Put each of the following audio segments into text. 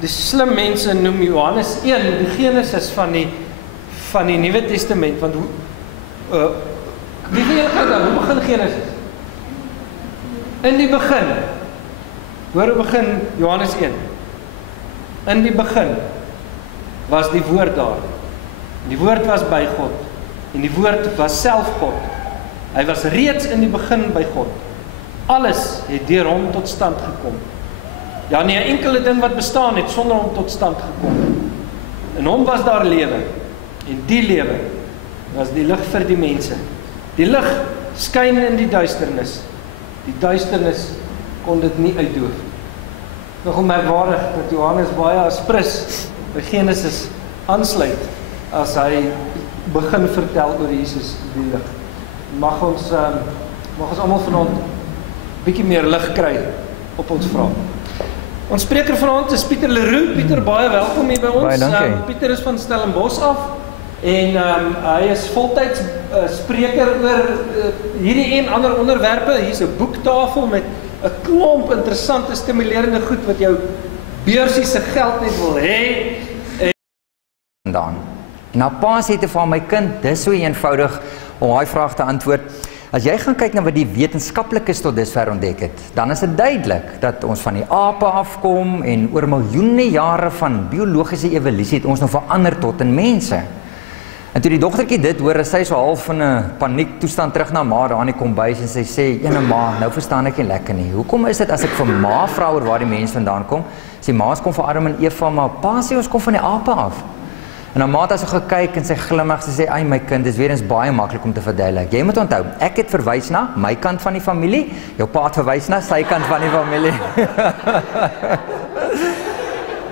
Die slim mense noem Johannes 1 die Genesis van die Nuwe Testament, want wie van julle kyk dan, hoe begin Genesis? In die begin. Hoe begin Johannes 1? In die begin was die woord daar. Die woord was by God. En die woord was self God. Hy was reeds in die begin by God. Alles het deur hom tot stand gekom. Ja, nie 'n enkele ding wat bestaan het sonder hom tot stand gekom. In hom was daar lewe. En die lewe was die lig vir die mense. Die lig skyn in die duisternis. Die duisternis kon dit nie uitdoof. Nogal merkwaardig dat Johannes baie aspris by Genesis aansluit as hy begin vertel oor Jesus die lig. Mag ons almal vanaand bietjie meer lig kry op ons vraag. Ons spreker vanaand is Pieter Leroux. Pieter, baie welkom hier by ons. Baie dankie. Pieter is van Stellenbosch af en hy is voltyds spreker oor hierdie en ander onderwerpe. Hier's 'n boektafel met 'n klomp interessante stimulerende goed wat jou beursie se geld net wil hê. Vandaan. En nou pa sê te vir my kind, dis so eenvoudig om daai vraag te antwoord. As jy gaan kyk na wat die wetenskaplikes tot dusver ontdek het, dan is dit duidelik dat ons van die ape afkom en oor miljoene jare van biologiese evolusie het ons nou verander tot in mense. En toe die dogtertjie dit hoor, sy so half in 'n paniek toestand terug na ma daar in die kombuis en sy sê, "Ene ma, nou verstaan ek nie lekker nie. Hoekom is dit as ek vir ma vra oor waar die mens vandaan kom, sê ma's kom van Adam en Eva, maar pa sê ons kom van die ape af." En dan ma het sy gekyk en sy glimlag, sy sê, "Ai my kind, dis weer eens baie maklik om te verduidelik. Jy moet onthou, ek het verwys na my kant van die familie, jou pa het verwys na sy kant van die familie."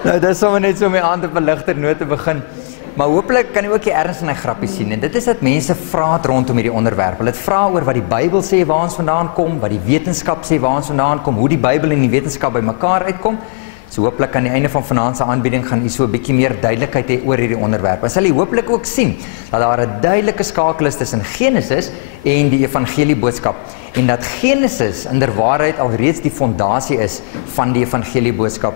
Nou, dis sommer net so om my aan te verligter noot te begin. Maar hopelik kan jy ook die erns in 'n grappie sien. En dit is dat mense vra rondom hierdie onderwerp. Hulle het vra oor wat die Bybel sê waar ons vandaan kom, wat die wetenskap sê waar ons vandaan kom, hoe die Bybel en die wetenskap bymekaar uitkom. So hopelik aan die einde van vanaand se aanbieding gaan u so 'n bietjie meer duidelikheid hê oor hierdie onderwerp. En sal u hopelik ook sien dat daar 'n duidelike skakel is tussen Genesis en die evangelie boodskap en dat Genesis inderwaarheid alreeds die fondasie is van die evangelie boodskap.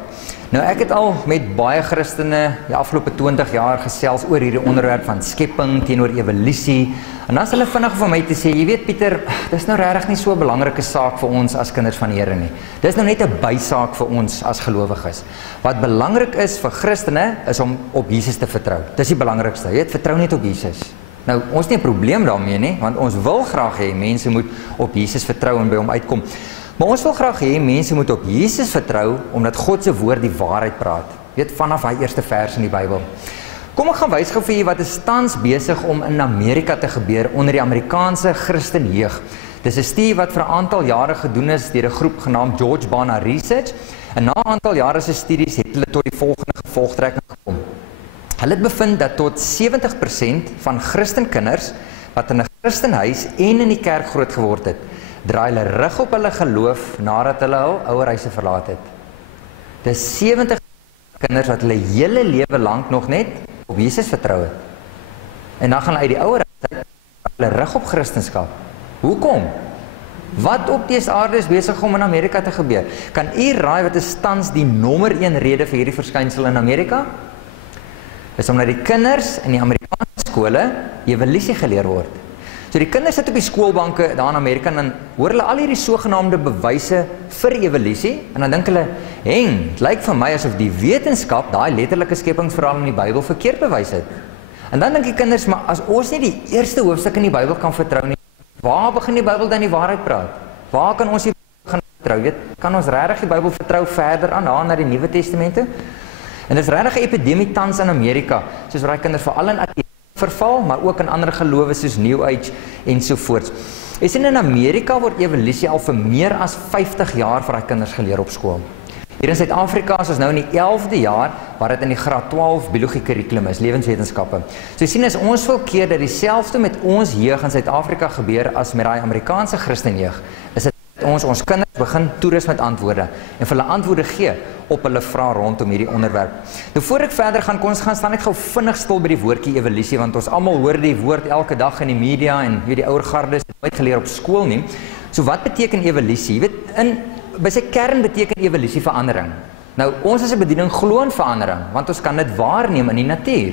Nou ek het al met baie Christene die afgelope 20 jaar gesels oor hierdie onderwerp van skepping teenoor evolusie. En dan is hulle vinnig van my te sê, jy weet Pieter, dis nou regtig nie so 'n belangrike saak vir ons as kinders van die Here nie. Dis nou net 'n bysaak vir ons as gelowiges. Wat belangrik is vir Christene is om op Jesus te vertrou. Dis die belangrikste. Jy weet, vertrou net op Jesus. Nou, ons het nie 'n probleem daarmee nie, want ons wil graag hê mense moet op Jesus vertrou en by hom uitkom. Maar ons wil graag hê mense moet op Jesus vertrou omdat God se woord die waarheid praat. Jy weet, vanaf hy eerste vers in die Bybel. Kom ek gaan wys gou vir julle wat is tans besig om in Amerika te gebeur onder die Amerikaanse Christenjeug. Dis 'n studie wat vir 'n aantal jare gedoen is deur 'n groep genaamd George Barna Research. En na 'n aantal jare se studies het hulle tot die volgende gevolgtrekking gekom. Hulle het bevind dat tot 70% van Christenkinders wat in 'n Christenhuis en in die kerk groot geword het, draai hulle rug op hulle geloof nadat hulle hul ouerhuise verlaat het. Dis 70 kinders wat hulle hele lewe lank nog net op Jesus vertrou het. En dan gaan hulle uit die ouerhuis hulle rug op Christendom. Hoekom? Wat op dese aarde is besig om in Amerika te gebeur? Kan u raai wat is tans die nommer 1 rede vir hierdie verskynsel in Amerika? Dis omdat die kinders in die Amerikaanse skole evolusie geleer word. So die kinders sit op die skoolbanke daar in Amerika en dan hoor hulle al hierdie sogenaamde bewyse vir evolusie en dan dink hulle, "Heng, dit lyk vir my asof die wetenskap daai letterlike skepingsverhaal in die Bybel verkeerd bewys het." En dan dink die kinders, "Maar as ons nie die eerste hoofstuk in die Bybel kan vertrou nie, waar begin die Bybel dan die waarheid praat? Waar kan ons die Bybel gaan vertrou? Weet, kan ons regtig die Bybel vertrou verder aan na die Nuwe Testamente?" En dis regtig 'n epidemie tans in Amerika, soos waar kinders veral in verval, maar ook in ander gelowe soos New Age ensovoorts. Jy sien in Amerika word evolusie al vir meer as 50 jaar vir daai kinders geleer op skool. Hier in Suid-Afrika is ons nou in die 11de jaar waar dit in die graad 12 biologie kurrikulum is, lewenswetenskappe. So jy sien as ons wil keer dat dieselfde met ons jeug in Suid-Afrika gebeur as met daai Amerikaanse Christenjeug, is dit ons kinders begin toerus met antwoorde en vir hulle antwoorde gee op hulle vrae rondom hierdie onderwerp. Nou voor ek verder gaan, kom ons gaan staan net gou vinnig stil by die woordjie evolusie, want ons almal hoor die woord elke dag in die media en weet die ouer gardes het nooit geleer op skool nie. So wat beteken evolusie? Jy weet, by sy kern beteken evolusie verandering. Nou, ons as 'n bediening glo in verandering, want ons kan dit waarneem in die natuur.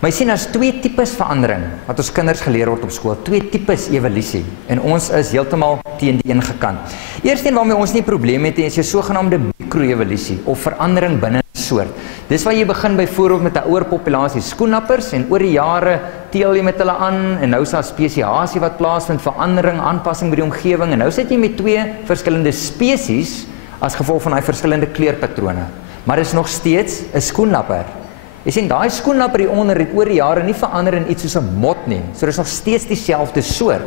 Maar jy sien, daar's twee tipes verandering wat ons kinders geleer word op skool, twee tipes evolusie, en ons is heeltemal teen die een gekant. Eerstens waarmee ons nie probleme het, is jou sogenaamde mikro-evolusie of verandering binne 'n soort. Dis waar jy begin byvoorbeeld met 'n ouer populasie skoenlappers en oor die jare teel jy met hulle aan en nou is daar spesiasie wat plaasvind, verandering, aanpassing by die omgewing en nou sit jy met twee verskillende spesies as gevolg van daai verskillende kleurpatrone. Maar is nog steeds 'n skoenlapper. Jy sien, daai skoenlapper hieronder het oor die jare nie verander in iets soos 'n mot nie. So dis nog steeds dieselfde soort.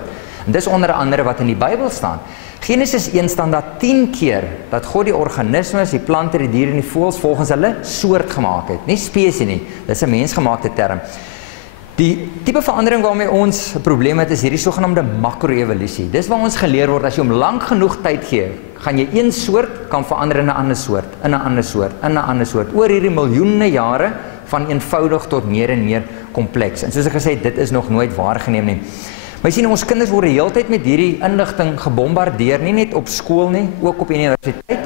En dis onder andere wat in die Bybel staan. Genesis 1 staan dat 10 keer dat God die organismes, die plante, die diere en die voëls volgens hulle soort gemaak het. Nie spesie nie. Dis 'n mensgemaakte term. Die tipe verandering waarmee ons 'n probleem het is hierdie sogenaamde makro-evolusie. Dis waar ons geleer word as jy hom lank genoeg tyd gee, gaan jy een soort kan verander in 'n ander soort, in 'n ander soort, in 'n ander soort oor hierdie miljoene jare van eenvoudig tot meer en meer kompleks. En soos ek gesê het, dit is nog nooit waargeneem nie. Maar jy sien, ons kinders word die hele tyd met hierdie inligting gebombardeer, nie net op skool nie, ook op universiteit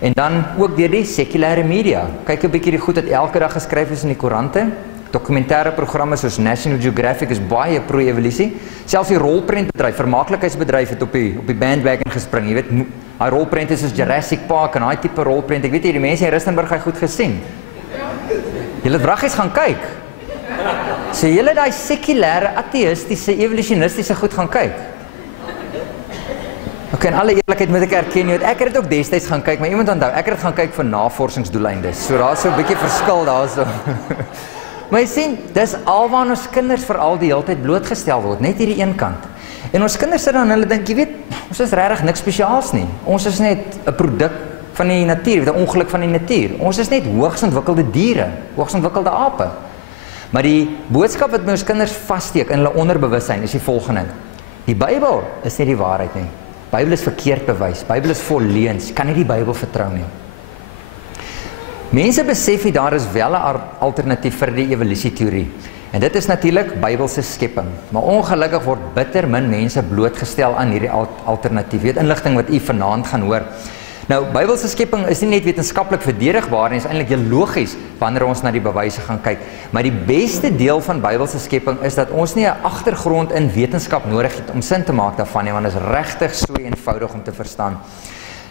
en dan ook deur die sekulêre media. Kyk 'n bietjie die goed wat elke dag geskryf is in die koerante. Dokumentêre programme soos National Geographic is baie pro-evolusie. Selfs die rolprentbedryf, vermaaklikheidsbedryf het op die bandwagon gespring. Jy weet, daai rolprente soos Jurassic Park en daai tipe rolprent. Ek weet jy, die mense in Rustenburg het goed gesien. Julle het wraggies gaan kyk. So julle daai sekulêre, ateïstiese, evolutionistiese goed gaan kyk. Ok, in alle eerlikheid moet ek erken, ek het dit ook destyds gaan kyk, maar iemand onthou, ek het dit gaan kyk vir navorsingsdoeleindes. So daar's so 'n bietjie verskil daarso. Maar jy sien, dis alwaar ons kinders veral die hele tyd blootgestel word, net hierdie een kant. En ons kinders sit dan, hulle dink, jy weet, ons is regtig niks spesiaals nie. Ons is net 'n produk van die natuur, 'n ongeluk van die natuur. Ons is net hoogs ontwikkelde diere, hoogs ontwikkelde ape. Maar die boodskap wat my ons kinders vassteek in hulle onderbewussyn is die volgende. Die Bybel is nie die waarheid nie. Bybel is verkeerd bewys. Bybel is vol leuns. Kan nie die Bybel vertrou nie. Mense besef nie daar is wel 'n alternatief vir die evolusieteorie. En dit is natuurlik Bybelse skepping. Maar ongelukkig word bitter min mense blootgestel aan hierdie alternatief. Weet inligting wat u vanaand gaan hoor. Nou, Bybelse skepping is nie net wetenskaplik verdedigbaar nie, is eintlik heel logies wanneer ons na die bewyse gaan kyk. Maar die beste deel van Bybelse skepping is dat ons nie 'n agtergrond in wetenskap nodig het om sin te maak daarvan nie, want dit is regtig so eenvoudig om te verstaan.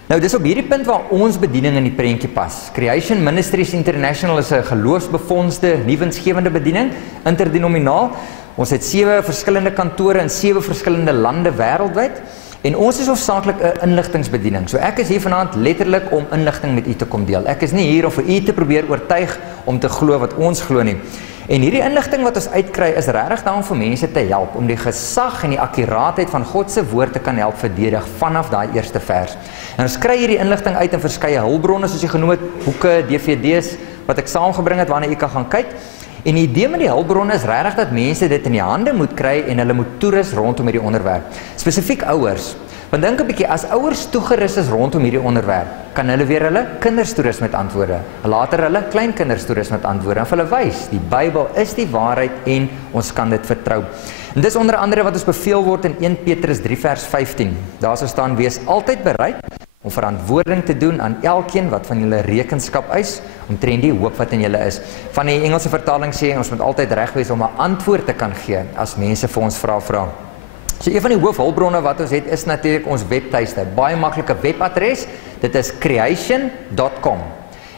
Nou, dis op hierdie punt waar ons bediening in die prentjie pas. Creation Ministries International is 'n geloofsbefondste, nuwensgewende bediening, interdenominaal. Ons het 7 verskillende kantore in 7 verskillende lande wêreldwyd. En ons is hoofsaaklik 'n inligtingsbediening. So ek is hier vanaand letterlik om inligting met u te kom deel. Ek is nie hier om vir u te probeer oortuig om te glo wat ons glo nie. En hierdie inligting wat ons uitkry is regtig daar om vir mense te help, om die gesag en die akkuraatheid van God se woord te kan help verdedig vanaf daai eerste vers. En ons kry hierdie inligting uit in verskeie hulpbronne, soos jy genoem het, boeke, DVD's, wat ek saamgebring het waarna u kan gaan kyk. En die idee met die hulpbronne is regtig dat mense dit in die hande moet kry en hulle moet toerus rondom hierdie onderwerp. Spesifiek ouers. Want dink 'n bietjie, as ouers toegerus is rondom hierdie onderwerp, kan hulle weer hulle kinders toerus met antwoorde. Later hulle kleinkinders toerus met antwoorde en vir hulle wys, die Bybel is die waarheid en ons kan dit vertrou. En dis onder andere wat ons beveel word in 1 Petrus 3 vers 15. Daar staan, wees altyd bereid om verantwoording te doen aan elkeen wat van julle rekenskap eis, omtrent die hoop wat in julle is. Van die Engelse vertaling sê, ons moet altyd reg wees om 'n antwoord te kan gee as mense vir ons vra. So een van die hoofhulpbronne wat ons het is natuurlik ons webtuiste. Baie maklike webadres, dit is creation.com.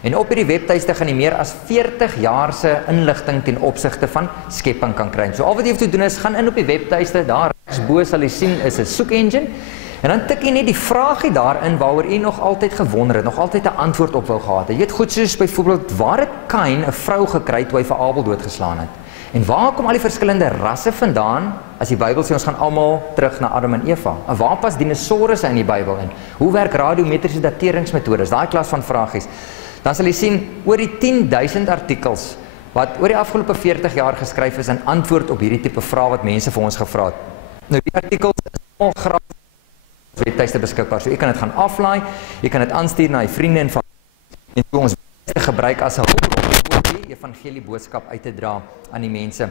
En op hierdie webtuiste gaan jy meer as 40 jaar se inligting ten opsigte van skepping kan kry. So al wat jy hoef te doen is, gaan in op die webtuiste, daar regsbo sal jy sien is 'n soekengine. En dan tik jy net die vraagie daarin waaroor jy nog altyd gewonder het, nog altyd 'n antwoord op wou gehad het. Jy weet goed soos byvoorbeeld, waar het Kain 'n vrou gekry toe hy vir Abel doodgeslaan het? En waar kom al die verskillende rasse vandaan, as die Bybel sê ons gaan almal terug na Adam en Eva? En waar pas dinosourusse in die Bybel in? Hoe werk radiometriese dateringsmetodes? Daai klas van vragies. Dan sal jy sien, oor die 10.000 artikels, wat oor die afgelope 40 jaar geskryf is, in antwoord op hierdie tipe vrae wat mense vir ons gevra het. Nou die artikels is al gratis webtuiste beskikbaar, so jy kan dit gaan aflaai, jy kan dit aanstuur na jy vriende en familie, en ons gebruik as 'n hulpbron om die evangelie boodskap uit te dra aan die mense.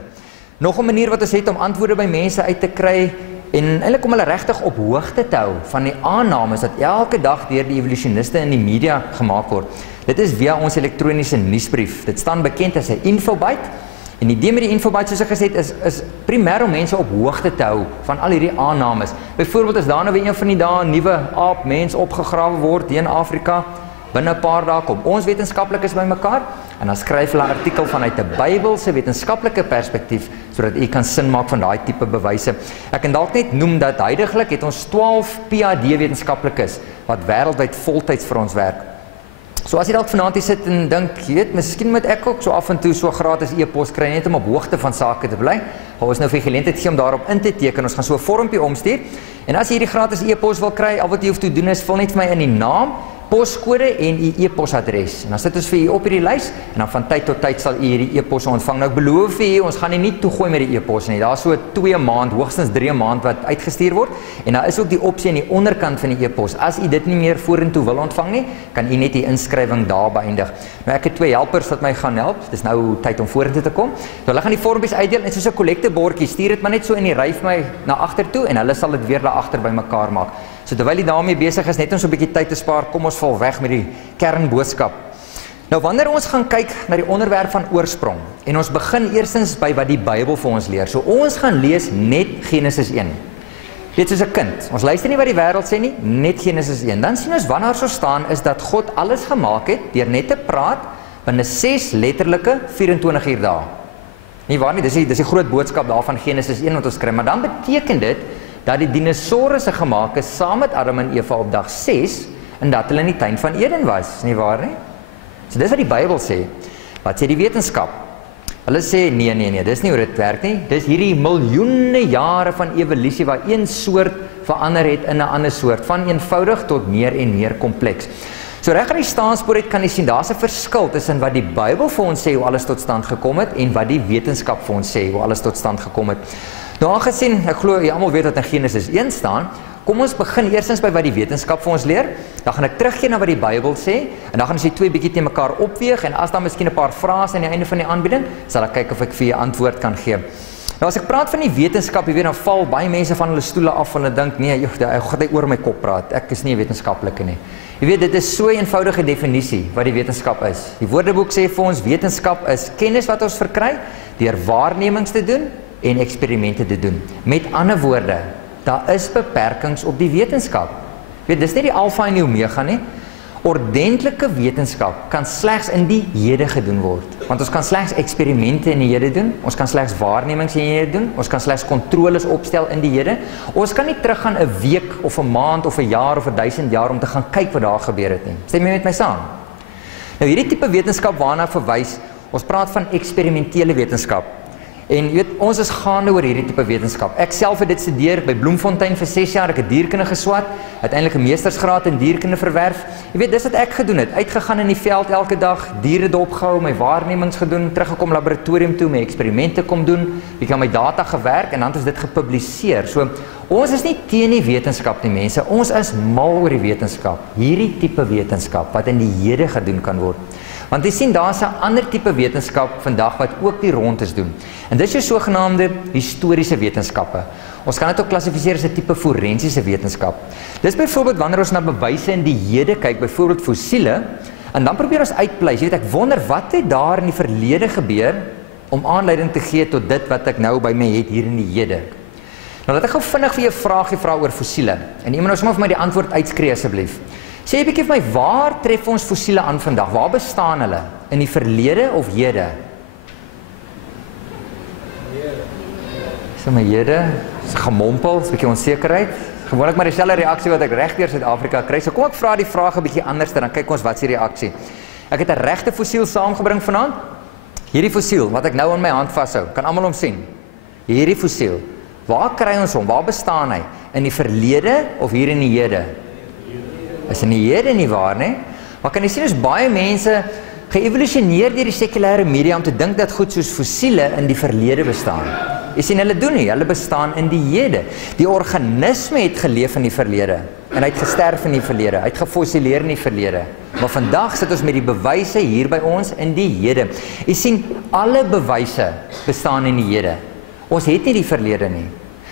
Nog 'n manier wat ons het om antwoorde by mense uit te kry, en eintlik om hulle regtig op hoogte te hou van die aannames wat elke dag deur die evolusioniste in die media gemaak word. Dit is via ons elektroniese nuusbrief. Dit staan bekend as 'n infobyte. En die idee met die infobyte, soos ek gesê het, is primêr om mense op hoogte te hou van al hierdie aannames. Byvoorbeeld as daar nou weer een van die dae 'n nuwe aapmens opgegrawe word in Afrika, binne 'n paar dae kom ons wetenskaplikes bymekaar en dan skryf hulle 'n artikel vanuit 'n Bybelse wetenskaplike perspektief sodat u kan sin maak van daai tipe bewyse. Ek kan dalk net noem dat huidigelik het ons 12 PhD wetenskaplikes wat wêreldwyd voltyds vir ons werk. So as jy dalk vanaand hier sit en dink, jy weet, miskien moet ek ook so af en toe so gratis e-pos kry net om op hoogte van sake te bly. Ons nou vir geleentheid gee om daarop in te teken. Ons gaan so 'n vormpie omstuur. En as jy hierdie gratis e-pos wil kry, al wat jy hoef te doen is vul net vir my in die naam, poskode en u e-posadres. En dan sit ons vir u op hierdie lys en dan van tyd tot tyd sal u hierdie e-posse ontvang. Nou ek beloof vir u, ons gaan nie toegooi met die e-pos nie. Daar's so 2 maand, hoogstens 3 maand wat uitgestuur word. En daar is ook die opsie aan die onderkant van die e-pos. As u dit nie meer vorentoe wil ontvang nie, kan u net die inskrywing daar beëindig. Nou ek het 2 helpers wat my gaan help. Dis nou tyd om vorentoe te kom. So hulle gaan die vormpies uitdeel en soos 'n kollektebordjie, stuur dit maar net so in die ry vir my na agter toe en hulle sal dit weer daar agter bymekaar maak. So terwyl jy daarmee besig is, net om so 'n bietjie tyd te spaar, kom ons val weg met die kernboodskap. Nou wanneer ons gaan kyk na die onderwerp van oorsprong en ons begin eerstens by wat die Bybel vir ons leer. So ons gaan lees net Genesis 1. Dit soos 'n kind. Ons luister nie wat die wêreld sê nie, net Genesis 1. Dan sien ons wanneer so staan is dat God alles gemaak het deur net te praat binne 6 letterlike 24 uur dae. Nie waar nie, dis die groot boodskap daarvan Genesis 1 wat ons kry, maar dan beteken dit dat die dinosourusse gemaak is saam met Adam en Eva op dag 6 en dat hulle in die tuin van Eden was, nie waar nie? So dis wat die Bybel sê. Wat sê die wetenskap? Hulle sê nee, dis nie hoe dit werk nie. Dis hierdie miljoene jare van evolusie waar een soort verander het in 'n ander soort, van eenvoudig tot meer en meer kompleks. So reg aan die staanspoor uit kan jy sien, daar's 'n verskil tussen wat die Bybel vir ons sê hoe alles tot stand gekom het en wat die wetenskap vir ons sê hoe alles tot stand gekom het. Nou aangesien, ek glo jy almal weet wat in Genesis 1 staan, kom ons begin eerstens by wat die wetenskap vir ons leer, dan gaan ek teruggee na wat die Bybel sê, en dan gaan ons die 2 bietjie te mekaar opweeg, en as daar miskien 'n paar vrae is aan die einde van die aanbieding, sal ek kyk of ek vir julle antwoord kan gee. Nou as ek praat van die wetenskap, jy weet, dan val baie mense van hulle stoele af en hulle dink, nee, ek gaan oor my kop praat, ek is nie 'n wetenskaplike nie. Jy weet, dit is so 'n eenvoudige definisie wat die wetenskap is. Die Woordeboek sê vir ons, wetenskap is kennis wat ons verkry deur waarnemings te doen en eksperimente te doen. Met ander woorde, daar is beperkings op die wetenskap. Weet, dis nie die alfa en die omega nie. Ordentlike wetenskap kan slegs in die hede gedoen word. Want ons kan slegs eksperimente in die hede doen, ons kan slegs waarnemings in die hede doen, ons kan slegs kontroles opstel in die hede. Ons kan nie teruggaan 'n week of 'n maand of 'n jaar of 1000 jaar om te gaan kyk wat daar gebeur het nie. Stem jy met my saam? Nou hierdie tipe wetenskap waarna verwys, ons praat van eksperimentele wetenskap. En jy weet, ons is gaande oor hierdie tipe wetenskap. Ek self het dit studeer by Bloemfontein vir 6 jaar, ek het dierkunde geswat, uiteindelik 'n meestersgraad in dierkunde verwerf. Jy weet, dis wat ek gedoen het, uitgegaan in die veld elke dag, diere dopgehou, my waarnemings gedoen, teruggekom laboratorium toe, my eksperimente kom doen, ek het my data gewerk en dan het ons dit gepubliseer. So, ons is nie teen die wetenskap nie, mense, ons is mal oor die wetenskap, hierdie tipe wetenskap wat in die hede gedoen kan word. Want jy sien, daar's 'n ander tipe wetenskap vandag wat ook die rondes doen. En dis jou sogenaamde historiese wetenskappe. Ons kan dit ook klassifiseer as 'n tipe forensiese wetenskap. Dis byvoorbeeld wanneer ons na bewyse in die hede kyk, byvoorbeeld fossiele, en dan probeer ons uitpleis. Jy weet, ek wonder wat het daar in die verlede gebeur om aanleiding te gee tot dit wat ek nou by my het hier in die hede. Nou laat ek gou vinnig vir jou 'n vraagie vra oor fossiele. En iemand nou sommer vir my die antwoord uitskree asseblief. Sê 'n bietjie vir my, waar tref ons fossiele aan vandag? Waar bestaan hulle? In die verlede of hede? Sê my hede, is gemompel, is 'n bietjie onsekerheid. Gewoonlik maar dieselfde reaksie wat ek regdeur Suid-Afrika kry. So kom ek vra die vraag 'n bietjie anders, dan kyk ons wat is die reaksie. Ek het 'n regte fossiel saamgebring vanaand. Hierdie fossiel wat ek nou in my hand vashou, kan almal hom sien. Hierdie fossiel, waar kry ons hom? Waar bestaan hy? In die verlede of hier in die hede? Is in die hede nie waar, nie? Maar kan jy sien, is baie mense geëvolusioneer deur die sekulêre media om te dink dat goed soos fossiele in die verlede bestaan. Jy sien, hulle doen nie, hulle bestaan in die hede. Die organisme het geleef in die verlede en hy het gesterf in die verlede, hy het gefossileer in die verlede. Maar vandag sit ons met die bewyse hier by ons in die hede. Jy sien, alle bewyse bestaan in die hede. Ons het nie die verlede nie.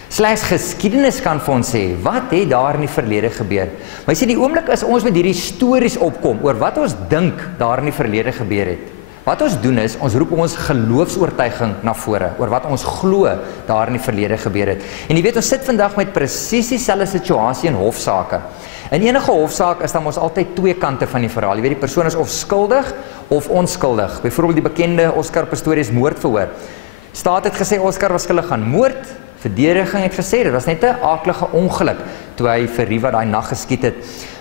Slegs geskiedenis kan vir ons sê, wat het daar in die verlede gebeur? Maar jy sê, die oomblik is ons met hierdie stories opkom, oor wat ons dink daar in die verlede gebeur het. Wat ons doen is, ons roep ons geloofsoortuiging na vore, oor wat ons glo daar in die verlede gebeur het. En jy weet, ons sit vandag met presies dieselfde situasie in hofsaake. In enige hofsaak is daar mos altyd twee kante van die verhaal. Jy weet, die persoon is of skuldig of onskuldig. Byvoorbeeld die bekende Oscar Pistorius moordverhoor. Staat het gesê Oscar was skuldig aan moord, verdediging het gesê, dit was net 'n aaklige ongeluk, toe hy vir Riva daai nag geskiet het.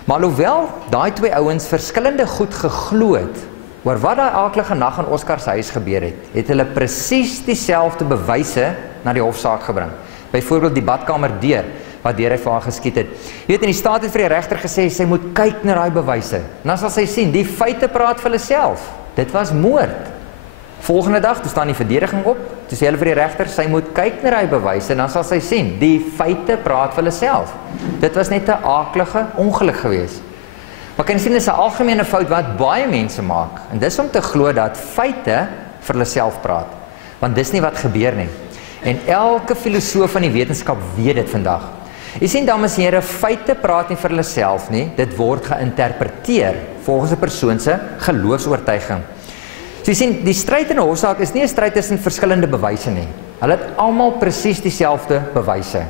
Maar alhoewel daai twee ouens verskillende goed geglo het, oor wat daai aaklige nag in Oscar se huis gebeur het hulle presies dieselfde bewyse na die hofsaak gebring. Byvoorbeeld die badkamer deur, wat deur hy vir haar geskiet het. Jy weet, in die staat het vir die regter gesê, sy moet kyk na daai bewyse. En dan sal sy sien, die feite praat vir hulle self. Dit was moord. Volgende dag, toe staan die verdediging op, toe sê hulle vir die regter, sy moet kyk na daai bewyse, en dan sal sy sien, die feite praat vir hulle self. Dit was net 'n aaklige ongeluk gewees. Maar kan jy sien, dit is 'n algemene fout wat baie mense maak, en dis om te glo dat feite vir hulle self praat, want dis nie wat gebeur nie. En elke filosoof van die wetenskap weet dit vandag. Jy sien, dames en here, feite praat nie vir hulle self nie, dit word geïnterpreteer volgens 'n persoon se geloofsoortuiging. So jy sien, die stryd in 'n hofsaak is nie 'n stryd tussen verskillende bewyse nie. Hulle het almal presies dieselfde bewyse.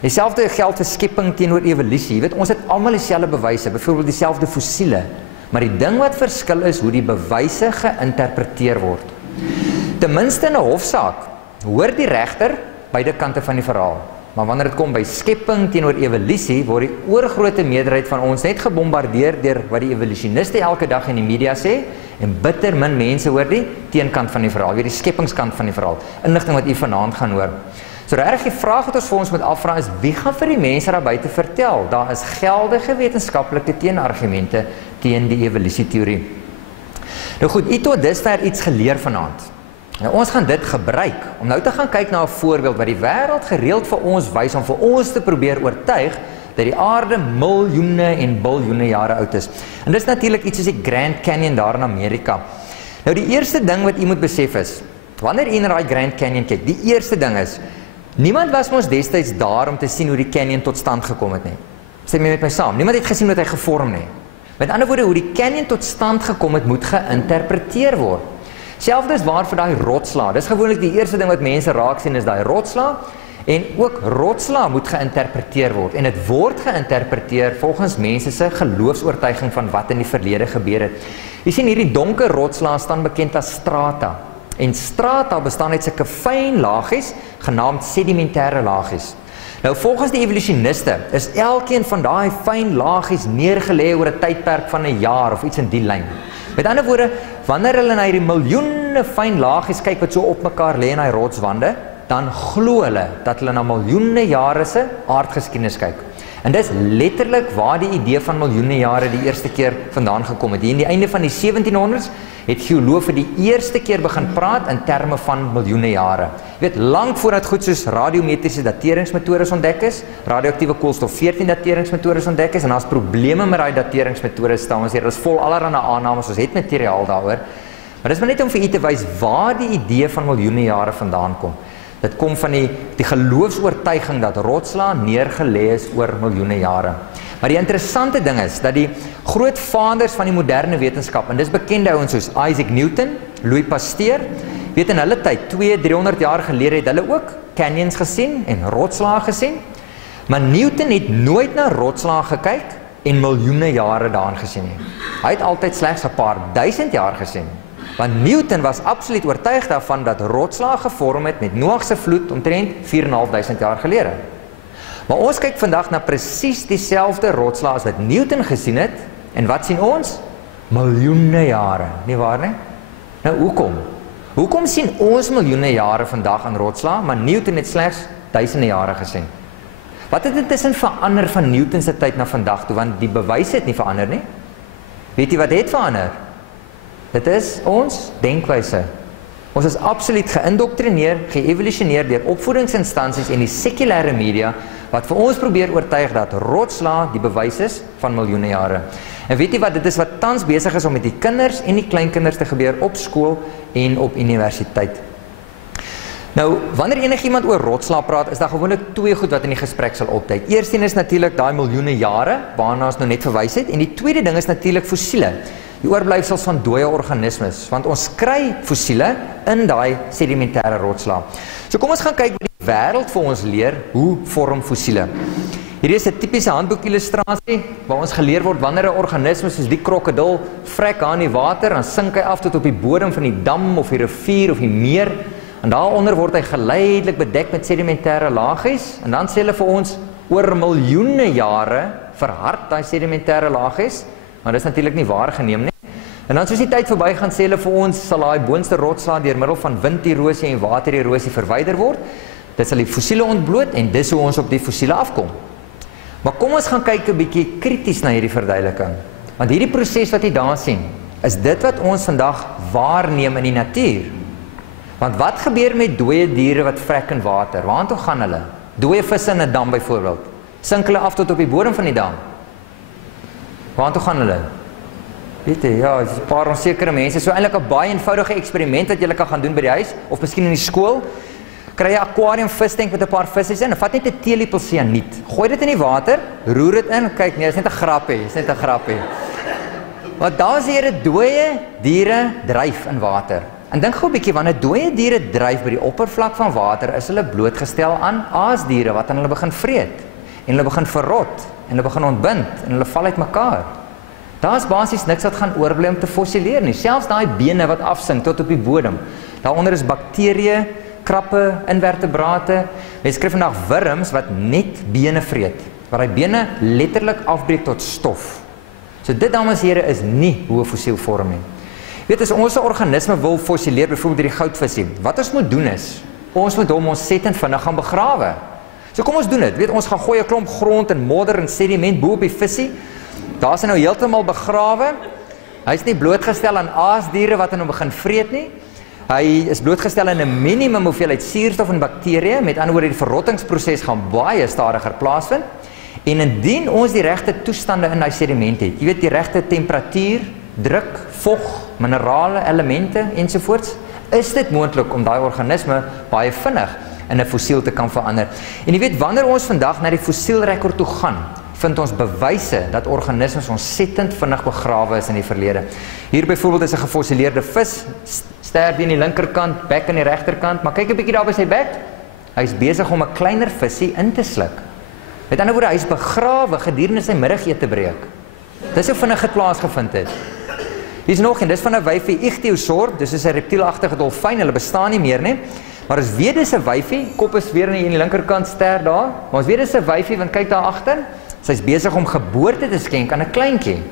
Dieselfde geld vir skepping teenoor evolusie. Jy weet, ons het almal dieselfde bewyse, byvoorbeeld dieselfde fossiele. Maar die ding wat verskil is hoe die bewyse geïnterpreteer word. Ten minste in 'n hofsaak hoor die regter beide kante van die verhaal. Maar wanneer dit kom by skepping teenoor evolusie, word die oorgrootste meerderheid van ons net gebombardeer deur wat die evolusioniste elke dag in die media sê, en bitter min mense hoor die teenkant van die verhaal, weer die skepingskant van die verhaal, inligting wat u vanaand gaan hoor. So regtig die vraag wat ons vir ons moet afvra is, wie gaan vir die mense daar buite vertel? Daar is geldige wetenskaplike teenargumente teen die evolusieteorie. Nou goed, u tot dusver iets geleer vanaand. Nou, ons gaan dit gebruik om nou te gaan kyk na 'n voorbeeld wat die wêreld gereeld vir ons wys om vir ons te probeer oortuig dat die aarde miljoene en biljoene jare oud is. En dis natuurlik iets soos die Grand Canyon daar in Amerika. Nou die eerste ding wat u moet besef is, wanneer u na daai Grand Canyon kyk, die eerste ding is, niemand was mos destyds daar om te sien hoe die canyon tot stand gekom het nie. Stem jy met my saam? Niemand het gesien hoe hy gevorm nie. Met ander woorde, hoe die canyon tot stand gekom het, moet geïnterpreteer word. Selfs is waar vir daai rotsla. Dis gewoonlik die eerste ding wat mense raak sien is daai rotsla, en ook rotsla moet geïnterpreteer word, en dit word geïnterpreteer volgens mense se geloofsoortuiging van wat in die verlede gebeur het. Jy sien hierdie donker rotsla staan bekend as strata, en strata bestaan uit sulke fyn laagies genaamd sedimentêre laagies. Nou volgens die evolusioniste is elkeen van daai fyn laagies neergelê oor 'n tydperk van 'n jaar of iets in die lyn. Met ander woorde, wanneer hulle na hierdie miljoene fyn laagies kyk wat so op mekaar lê in daai rotswande, dan glo hulle dat hulle na miljoene jare se aardgeskiedenis kyk. En dis letterlik waar die idee van miljoene jare die eerste keer vandaan gekom het. Hier in die einde van die 1700s het geologe die eerste keer begin praat in terme van miljoene jare. Jy weet, lank voordat goed soos radiometriese dateringsmetodes ontdek is, radioaktiewe koolstof 14 dateringsmetodes ontdek is, en daar's probleme met daai dateringsmetodes, dames en here, dis vol allerlei aannames, ons het materiaal daaroor. Maar dis maar net om vir u te wys waar die idee van miljoene jare vandaan kom. Dit kom van die geloofsoortuiging dat rotsla neergelê is oor miljoene jare. Maar die interessante ding is dat die grootvaders van die moderne wetenskap, en dis bekende ouens soos Isaac Newton, Louis Pasteur, weet in hulle tyd, 200-300 jaar gelede het hulle ook canyons gesien en rotslae gesien, maar Newton het nooit na rotslae gekyk en miljoene jare daarin gesien nie. Hy het altyd slegs 'n paar duisend jaar gesien. Want Newton was absoluut oortuig daarvan dat rotslae gevorm het met Noag se vloed omtrent 4.500 jaar gelede. Maar ons kyk vandag na presies dieselfde rotslae as wat Newton gesien het, en wat sien ons? Miljoene jare, nie waar nie? Nou hoekom? Hoekom sien ons miljoene jare vandag aan rotslae, maar Newton het slegs duisende jare gesien? Wat het intussen verander van Newton se tyd na vandag toe, want die bewyse het nie verander nie? Weet jy wat het verander? Dit is ons denkwyse. Ons is absoluut geïndoktrineer, geëvolusioneer deur opvoedingsinstansies en die sekulêre media, wat vir ons probeer oortuig dat rotslae die bewys is van miljoene jare. En weet jy wat, dit is wat tans besig is om met die kinders en die kleinkinders te gebeur op skool en op universiteit. Nou, wanneer enigiemand oor rotslaap praat, is daar gewoonlik twee goed wat in die gesprek sal opduik. Eerstens is natuurlik daai miljoene jare, waarna ons nou net verwys het, en die tweede ding is natuurlik fossiele. Die oorblyfsels van dooie organismes, want ons kry fossiele in daai sedimentêre rotslaap. So kom ons gaan kyk wat die wêreld vir ons leer, hoe vorm fossiele. Hierdie is 'n tipiese handboekillustrasie waar ons geleer word wanneer 'n organisme soos die krokodil vrek aan die water, dan sink hy af tot op die bodem van die dam of die rivier of die meer, en daaronder word hy geleidelik bedek met sedimentêre laagies, en dan sê hulle vir ons oor miljoene jare verhard daai sedimentêre laagies, maar dis natuurlik nie waar geneem nie. En dan soos die tyd verby gaan sê hulle vir ons sal daai boonste rotslaag deur middel van winderosie en watererosie verwyder word. Dit sal die fossiele ontbloot en dis hoe ons op die fossiele afkom. Maar kom ons gaan kyk 'n bietjie krities na hierdie verduideliking. Want hierdie proses wat jy daar sien, is dit wat ons vandag waarneem in die natuur. Want wat gebeur met dooie diere wat vrek in water? Waartoe gaan hulle? Dooie visse in 'n dam byvoorbeeld. Sink hulle af tot op die bodem van die dam? Waartoe gaan hulle? Weet jy, ja, dis 'n paar onsekere mense. So eintlik 'n baie eenvoudige eksperiment wat jy kan gaan doen by die huis of miskien in die skool. Kry jy 'n aquarium visstank met 'n paar visse in, en vat net 'n teelepel sianiet. Gooi dit in die water, roer dit in, kyk nee, dis net 'n grappie, dis net 'n grappie. Want daar is hier dooie diere dryf in water. En dink gou 'n bietjie, wanneer dooie diere dryf by die oppervlak van water, is hulle blootgestel aan aasdiere wat aan hulle begin vreet. En hulle begin verrot, en hulle begin ontbind, en hulle val uitmekaar. Daar is basies niks wat gaan oorbly om te fossileer nie. Selfs daai bene wat afsink tot op die bodem. Daaronder is bakterieë, krappe, invertebrate. Mens skryf vandag wurms wat net bene vreet, waar hy bene letterlik afbreek tot stof. So dit, dames en here, is nie hoe 'n fossiel vorm nie. Weet, as ons 'n organisme wil fossileer, byvoorbeeld hierdie goudvisie, wat ons moet doen is, ons moet hom ontsettend vinnig gaan begrawe. So kom ons doen dit. Weet, ons gaan gooi 'n klomp grond en modder en sediment bo op die visie. Daar is hy nou heeltemal begrawe. Hy is nie blootgestel aan aasdiere wat hom begin vreet nie. Hy is blootgestel aan 'n minimum hoeveelheid suurstof en bakterieë, met ander woorde die verrottingsproses gaan baie stadiger plaasvind. En indien ons die regte toestande in daai sediment het, jy weet die regte temperatuur, druk, vog, minerale, elemente ensovoorts, is dit moontlik om daai organisme baie vinnig in 'n fossiel te kan verander. En jy weet, wanneer ons vandag na die fossielrekord toe gaan, vind ons bewyse dat organismes ontsettend vinnig begrawe is in die verlede. Hier byvoorbeeld is 'n gefossileerde vis, sterf aan die linkerkant, bek aan die regterkant, maar kyk 'n bietjie daar by sy bek. Hy is besig om 'n kleiner visie in te sluk. Met ander woorde, hy is begrawe gedurende sy middagete-breek. Dis hoe vinnig dit plaasgevind het. Hier is nog een, dis van 'n wyfie Ichthyosaur, dis is 'n reptielagtige dolfyn, hulle bestaan nie meer nie. Maar as weer dis 'n wyfie, kop is weer aan die linkerkant ster daar, maar as weer dis 'n wyfie, want kyk daar agter, sy's besig om geboorte te skenk aan 'n kleintjie.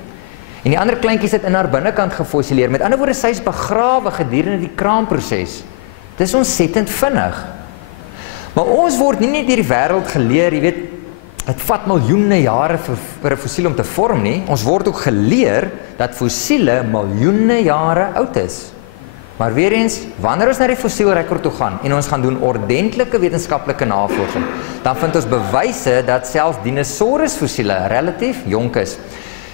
En die ander kleintjies het in haar binnekant gefossileer. Met ander woorde, sy's begrawe gedurende die kraamproses. Dis ontsettend vinnig. Maar ons word nie net deur die wêreld geleer, jy weet, dit vat miljoene jare vir 'n fossiel om te vorm nie. Ons word ook geleer dat fossiele miljoene jare oud is. Maar weer eens, wanneer ons na die fossielrekord toe gaan en ons gaan doen ordentlike wetenskaplike navorsing, dan vind ons bewyse dat selfs dinosaurusfossiele relatief jonk is.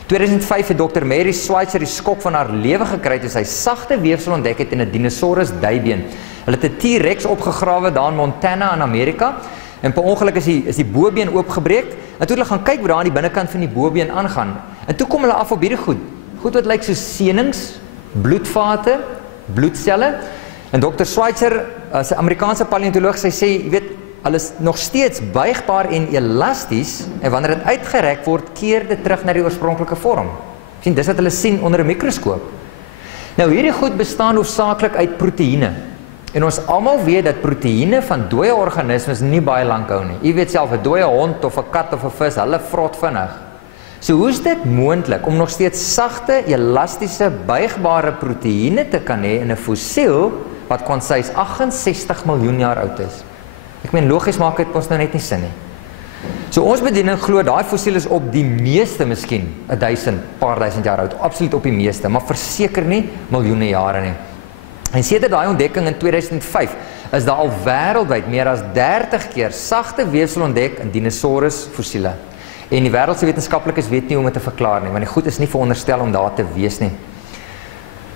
2005 het Dr. Mary Schweitzer die skok van haar lewe gekry toe sy sagte weefsel ontdek het in 'n dinosaurus duibeen. Hulle het 'n T-Rex opgegrawe daar in Montana in Amerika. En per ongeluk is die bobeen oopgebreek. En toe hulle gaan kyk wat daar aan die binnekant van die bobeen aangaan. En toe kom hulle af op hierdie goed. Goed wat lyk soos senings, bloedvate, bloedselle. En Dr. Schweitzer, as 'n Amerikaanse paleontoloog, sy sê, jy weet, hulle is nog steeds buigbaar en elasties, en wanneer dit uitgerek word, keer dit terug na die oorspronklike vorm. Sien, dis wat hulle sien onder 'n mikroskoop. Nou hierdie goed bestaan hoofsaaklik uit proteïene. En ons almal weet dat proteïene van dooie organismes nie baie lank hou nie. Jy weet self, 'n dooie hond of 'n kat of 'n vis, hulle vrot vinnig. So hoe is dit moontlik om nog steeds sagte, elastiese, buigbare proteïene te kan hê in 'n fossiel wat konsis 68 miljoen jaar oud is? Ek meen, logies maak dit ons nou net nie sin nie. So ons bediening glo daai fossiel is op die meeste miskien 1000, paar duisend jaar oud, absoluut op die meeste, maar verseker nie miljoene jare nie. En sedert daai ontdekking in 2005 is daar al wêreldwyd meer as 30 keer sagte weefsel ontdek in dinosaurus fossiele. En die wêreldse wetenskaplikes weet nie hoe om dit te verklaar nie, want die goed is nie veronderstel om daar te wees nie.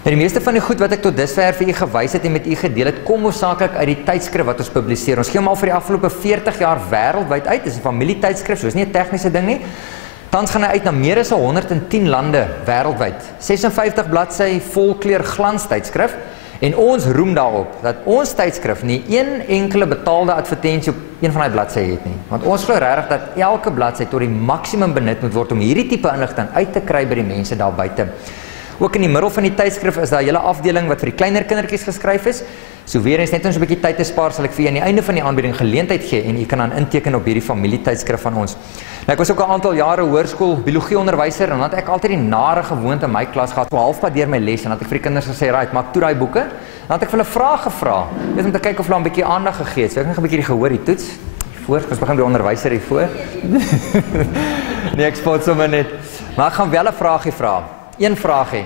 En die meeste van die goed wat ek tot dusver vir u gewys het en met u gedeel het, kom hoofsaaklik uit die tydskrif wat ons publiseer. Ons gee hom al vir die afgelope 40 jaar wêreldwyd uit. Dis 'n familietydskrif, so is nie 'n tegniese ding nie. Tans gaan hy uit na meer as 110 lande wêreldwyd. 56 bladsy volkleur glanstydskrif. En ons roem daarop dat ons tydskrif nie een enkele betaalde advertensie op een van die bladsye het nie. Want ons glo regtig dat elke bladsy tot die maksimum benut moet word om hierdie tipe inligting uit te kry by die mense daar buite. Ook in die middel van die tydskrif is daar 'n hele afdeling wat vir die kleiner kindertjies geskryf is. So weer eens net ons 'n bietjie tyd te spaar, sal ek vir julle aan die einde van die aanbieding geleentheid gee en u kan dan inteken op hierdie familietydskrif van ons. Nou, ek was ook 'n aantal jare hoërskool biologieonderwyser en dan het ek altyd die nare gewoonte in my klas gehad, so halfpad deur my les en dan het ek vir die kinders gesê, "Right, maak toe daai boeke." Dan het ek vir hulle vrae gevra, net om te kyk of hulle 'n bietjie aandag gegee het. So ek het nog 'n bietjie die gehoor die toets. Voor, ons begin by onderwyser hier voor. Nee, ek spot sommer net. Maar ek gaan wel 'n vraagie vra. Een vraagie.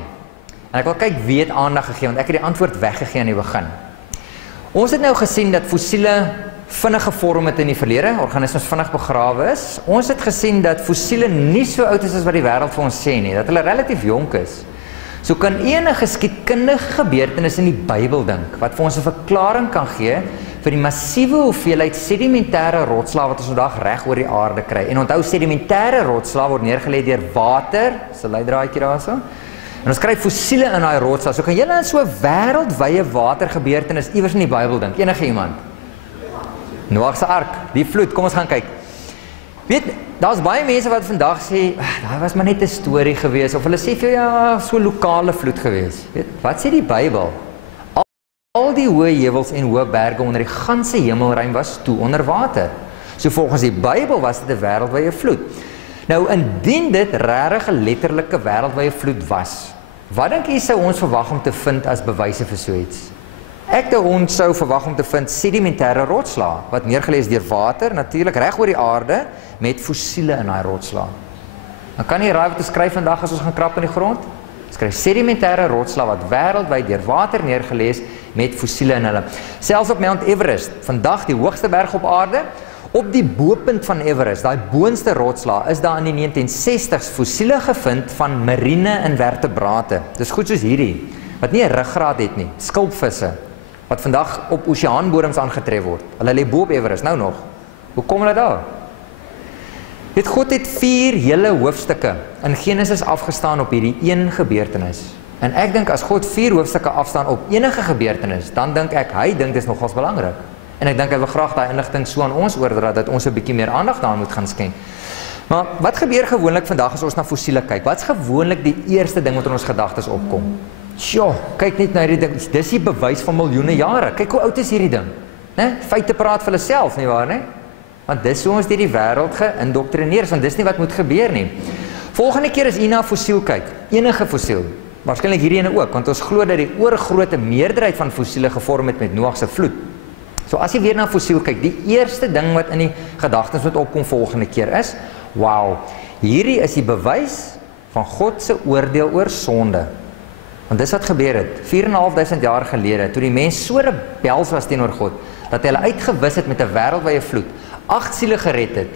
En ek wil kyk wie het aandag gegee want ek het die antwoord weggegee aan die begin. Ons het nou gesien dat fossiele vinnig gevorm het in die verlede, organismes vinnig begrawe is. Ons het gesien dat fossiele nie so oud is as wat die wêreld vir ons sê nie, dat hulle relatief jonk is. So kan enige geskiedkundige gebeurtenis in die Bybel dink wat vir ons 'n verklaring kan gee vir die massiewe hoeveelheid sedimentêre rotslae wat ons vandag reg oor die aarde kry. En onthou, sedimentêre rotslae word neergelê deur water, so leidraadjie daarso. En ons kry fossiele in daai rotslae. So kan julle aan so 'n wêreldwye watergebeurtenis iewers in die Bybel dink? Enige iemand? Noag se ark, die vloed, kom ons gaan kyk. Weet, daar's baie mense wat vandag sê, daai was maar net 'n storie gewees, of hulle sê vir ja, so 'n lokale vloed gewees. Weet, wat sê die Bybel? Al die hoë heuwels en hoë berge onder die ganse hemelruim was toe onder water. So volgens die Bybel was dit 'n wêreldwye vloed. Nou, indien dit regtig 'n letterlike wêreldwye vloed was, wat dink jy sou ons verwag om te vind as bewyse vir so iets? Ek dink ons sou verwag om te vind sedimentêre rotslae wat neergelê is deur water, natuurlik reg oor die aarde met fossiele in daai rotslae. Dan kan jy raai wat ons skryf vandag as ons gaan krap in die grond? Skryf sedimentêre rotslae wat wêreldwyd deur water neergelê is met fossiele in hulle. Selfs op Mount Everest, vandag die hoogste berg op aarde, op die bopunt van Everest, daai boonste rotslae, is daar in die 1960s fossiele gevind van marine invertebrate. Dis goed soos hierdie, wat nie 'n ruggraat het nie, skulpvisse wat vandag op oseaanbodems aangetref word. Hulle lê bo op Everest nou nog. Hoe kom hulle daar? Dit God het 4 hele hoofstukke in Genesis afgestaan op hierdie een gebeurtenis. En ek dink as God 4 hoofstukke afstaan op enige gebeurtenis, dan dink ek hy dink dit is nogals belangrik. En ek dink hy wil graag daai inligting so aan ons oordra dat ons 'n bietjie meer aandag daaraan moet gaan skenk. Maar wat gebeur gewoonlik vandag as ons na fossiele kyk? Wat's gewoonlik die eerste ding wat in ons gedagtes opkom? Sjoe, kyk net na hierdie ding. Dis die bewys van miljoene jare. Kyk hoe oud is hierdie ding. Né? Feite praat vir hulle self, nie waar nie? Want dis hoe ons deur die wêreld geïndoktrineer is, want dis nie wat moet gebeur nie. Volgende keer as u na 'n fossiel kyk, enige fossiel, waarskynlik hierdie ene ook, want ons glo dat die oorgrootste meerderheid van fossiele gevorm het met Noag se vloed. So as jy weer na 'n fossiel kyk, die eerste ding wat in die gedagtes moet opkom volgende keer is, wow, hierdie is die bewys van God se oordeel oor sonde. Want dis wat gebeur het, 4.500 jaar gelede, toe die mens so rebels was teenoor God, dat hy hulle uitgewis het met 'n wêreldwye vloed, 8 siele gered het,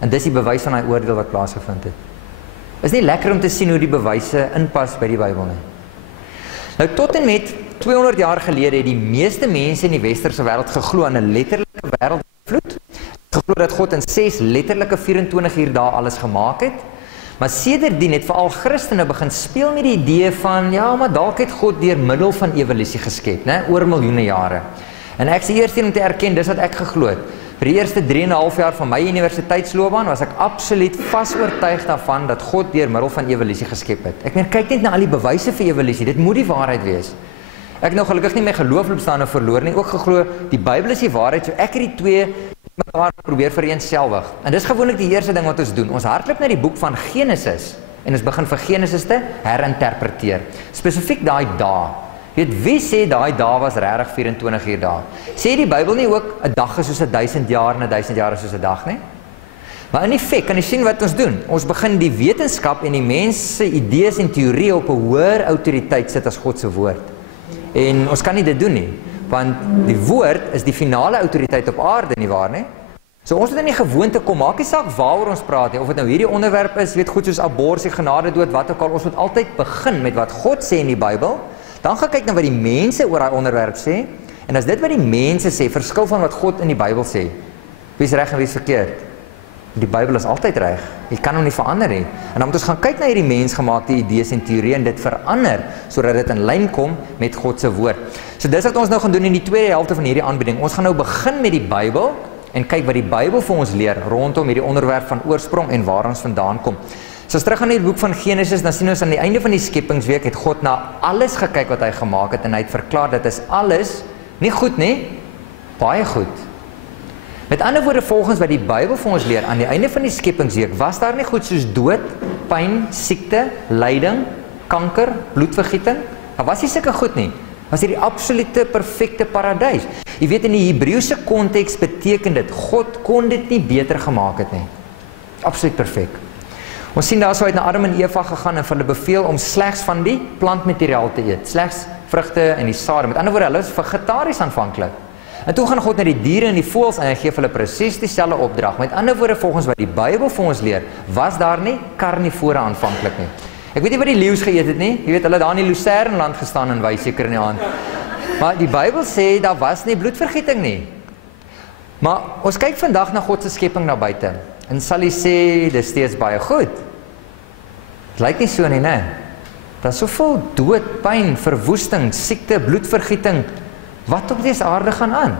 en dis die bewys van hy oordeel wat plaasgevind het. Is nie lekker om te sien hoe die bewyse inpas by die Bybel nie. Nou tot en met 200 jaar gelede het die meeste mense in die westerse wêreld geglo aan 'n letterlike wêreldwye vloed, geglo dat God in 6 letterlike 24 uur dae alles gemaak het. Maar sedertdien het veral Christene begin speel met die idee van, ja, maar dalk het God deur middel van evolusie geskep, né, oor miljoene jare. En ek is die eerste om te erken, dis wat ek geglo het. Vir die eerste 3,5 jaar van my universiteitsloopbaan was ek absoluut vas oortuig daarvan dat God deur middel van evolusie geskep het. Ek meen, kyk net na al die bewyse vir evolusie, dit moet die waarheid wees. Ek nou gelukkig nie my geloof loop staan en verloor nie, ook geglo die Bybel is die waarheid, so ek het die twee mekaar probeer vereenselwig. En dis gewoonlik die eerste ding wat ons doen. Ons hardloop na die boek van Genesis en ons begin vir Genesis te herinterpreteer. Spesifiek daai dae. Weet wie sê daai dae was regtig 24 uur dae? Sê die Bybel nie ook 'n dag is soos 1000 jaar en 1000 jaar is soos 'n dag nie? Maar in effek kan jy sien wat ons doen. Ons begin die wetenskap en die mense se idees en teorieë op 'n hoër autoriteit sit as God se woord. En ons kan nie dit doen nie, want die woord is die finale autoriteit op aarde, nie waar nie? So ons moet in die gewoonte kom, maak nie saak waaroor ons praat nie, of dit nou hierdie onderwerp is, weet goed soos abortus, genade, dood, wat ook al, ons moet altyd begin met wat God sê in die Bybel, dan gaan kyk na wat die mense oor daai onderwerp sê, en as dit wat die mense sê, verskil van wat God in die Bybel sê, wie is reg en wie is verkeerd? Die Bybel is altyd reg, jy kan hom nie verander nie, en dan moet ons gaan kyk na hierdie mensgemaakte idees en teorieë en dit verander, sodat dit in lyn kom met God se woord. So dis wat ons nou gaan doen in die tweede helfte van hierdie aanbieding, ons gaan nou begin met die Bybel, en kyk wat die Bybel vir ons leer, rondom hierdie onderwerp van oorsprong en waar ons vandaan kom. So as terug aan die boek van Genesis, dan sien ons aan die einde van die skepingsweek, het God na alles gekyk wat hy gemaak het, en hy het verklaar, dit is alles, nie goed nie, baie goed. Met ander woorde, volgens wat die Bybel vir ons leer, aan die einde van die skepingsweek, was daar nie goed soos dood, pyn, siekte, lyding, kanker, bloedvergieting, daar was nie sulke goed nie, was hier die absolute perfekte paradys. Jy weet, in die Hebreëse konteks beteken dit, God kon dit nie beter gemaak het nie, absoluut perfek. Ons sien daar so uit na Adam en Eva gegaan en vir hulle beveel om slegs van die plantmateriaal te eet, slegs vrugte en die sade, met ander woorde, hulle is vegetaries aanvanklik. En toe gaan God na die diere en die voëls en hy gee vir hulle presies dieselfde opdrag. Met ander woorde, volgens wat die Bybel vir ons leer, was daar nie karnivore aanvanklik nie. Ek weet nie wat die leeu's geëet het nie. Jy weet, hulle daar in die Lucernland gestaan en wys seker in die hand. Maar die Bybel sê daar was nie bloedvergieting nie. Maar ons kyk vandag na God se skepping daar buite en sal jy sê dis steeds baie goed. Dit lyk nie so nie, né? Daar is soveel dood, pyn, verwoesting, siekte, bloedvergieting. Wat op dese aarde gaan aan?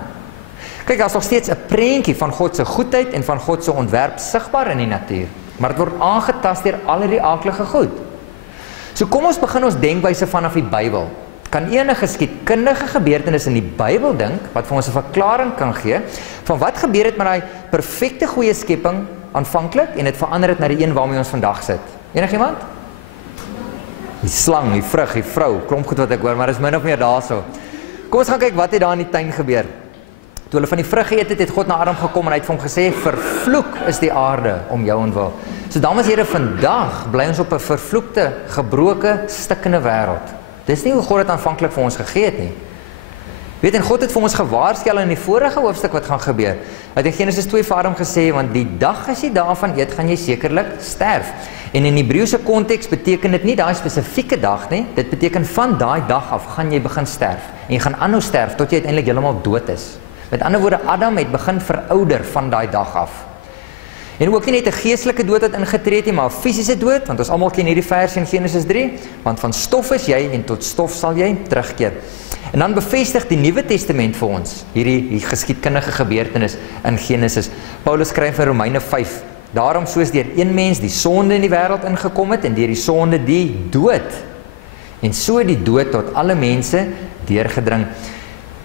Kyk, daar is nog steeds 'n prentjie van God se goedheid en van God se ontwerp sigbaar in die natuur, maar dit word aangetast deur al hierdie aaklige goed. So kom ons begin ons denkwyse vanaf die Bybel. Kan enige geskiedkundige gebeurtenis in die Bybel dink, wat vir ons 'n verklaring kan gee, van wat gebeur het met daai perfekte goeie skepping aanvanklik, en dit verander het na die een waarmee ons vandag sit. Enigiemand? Die slang, die vrug, die vrou, klomp goed wat ek hoor, maar is min of meer daarso. Kom ons gaan kyk wat het daar in die tuin gebeur. Toe hulle van die vrug geëet het, het God na Adam gekom en hy het vir hom gesê, vervloek is die aarde om jou en wil. So dames en here, vandag bly ons op 'n vervloekte, gebroke, stikkende wêreld. Dis nie hoe God dit aanvanklik vir ons gegee het nie. Weet, en God het vir ons gewaarsku in die vorige hoofstuk wat gaan gebeur. Hy het in Genesis 2 vir Adam gesê, want die dag as jy daarvan eet, gaan jy sekerlik sterf. En in die Hebreëse konteks beteken dit nie daai spesifieke dag nie, dit beteken van daai dag af gaan jy begin sterf. En jy gaan aanhou sterf tot jy uiteindelik heeltemal dood is. Met ander woorde, Adam het begin verouder van daai dag af. En ook nie net 'n geestelike dood wat ingetree het nie, maar 'n fisiese dood, want ons almal ken hierdie vers in Genesis 3, want van stof is jy en tot stof sal jy terugkeer. En dan bevestig die Nuwe Testament vir ons hierdie geskiedkundige gebeurtenis in Genesis. Paulus skryf in Romeine 5, daarom soos deur een mens die sonde in die wêreld ingekom het en deur die sonde die dood. En so die dood tot alle mense deurgedring.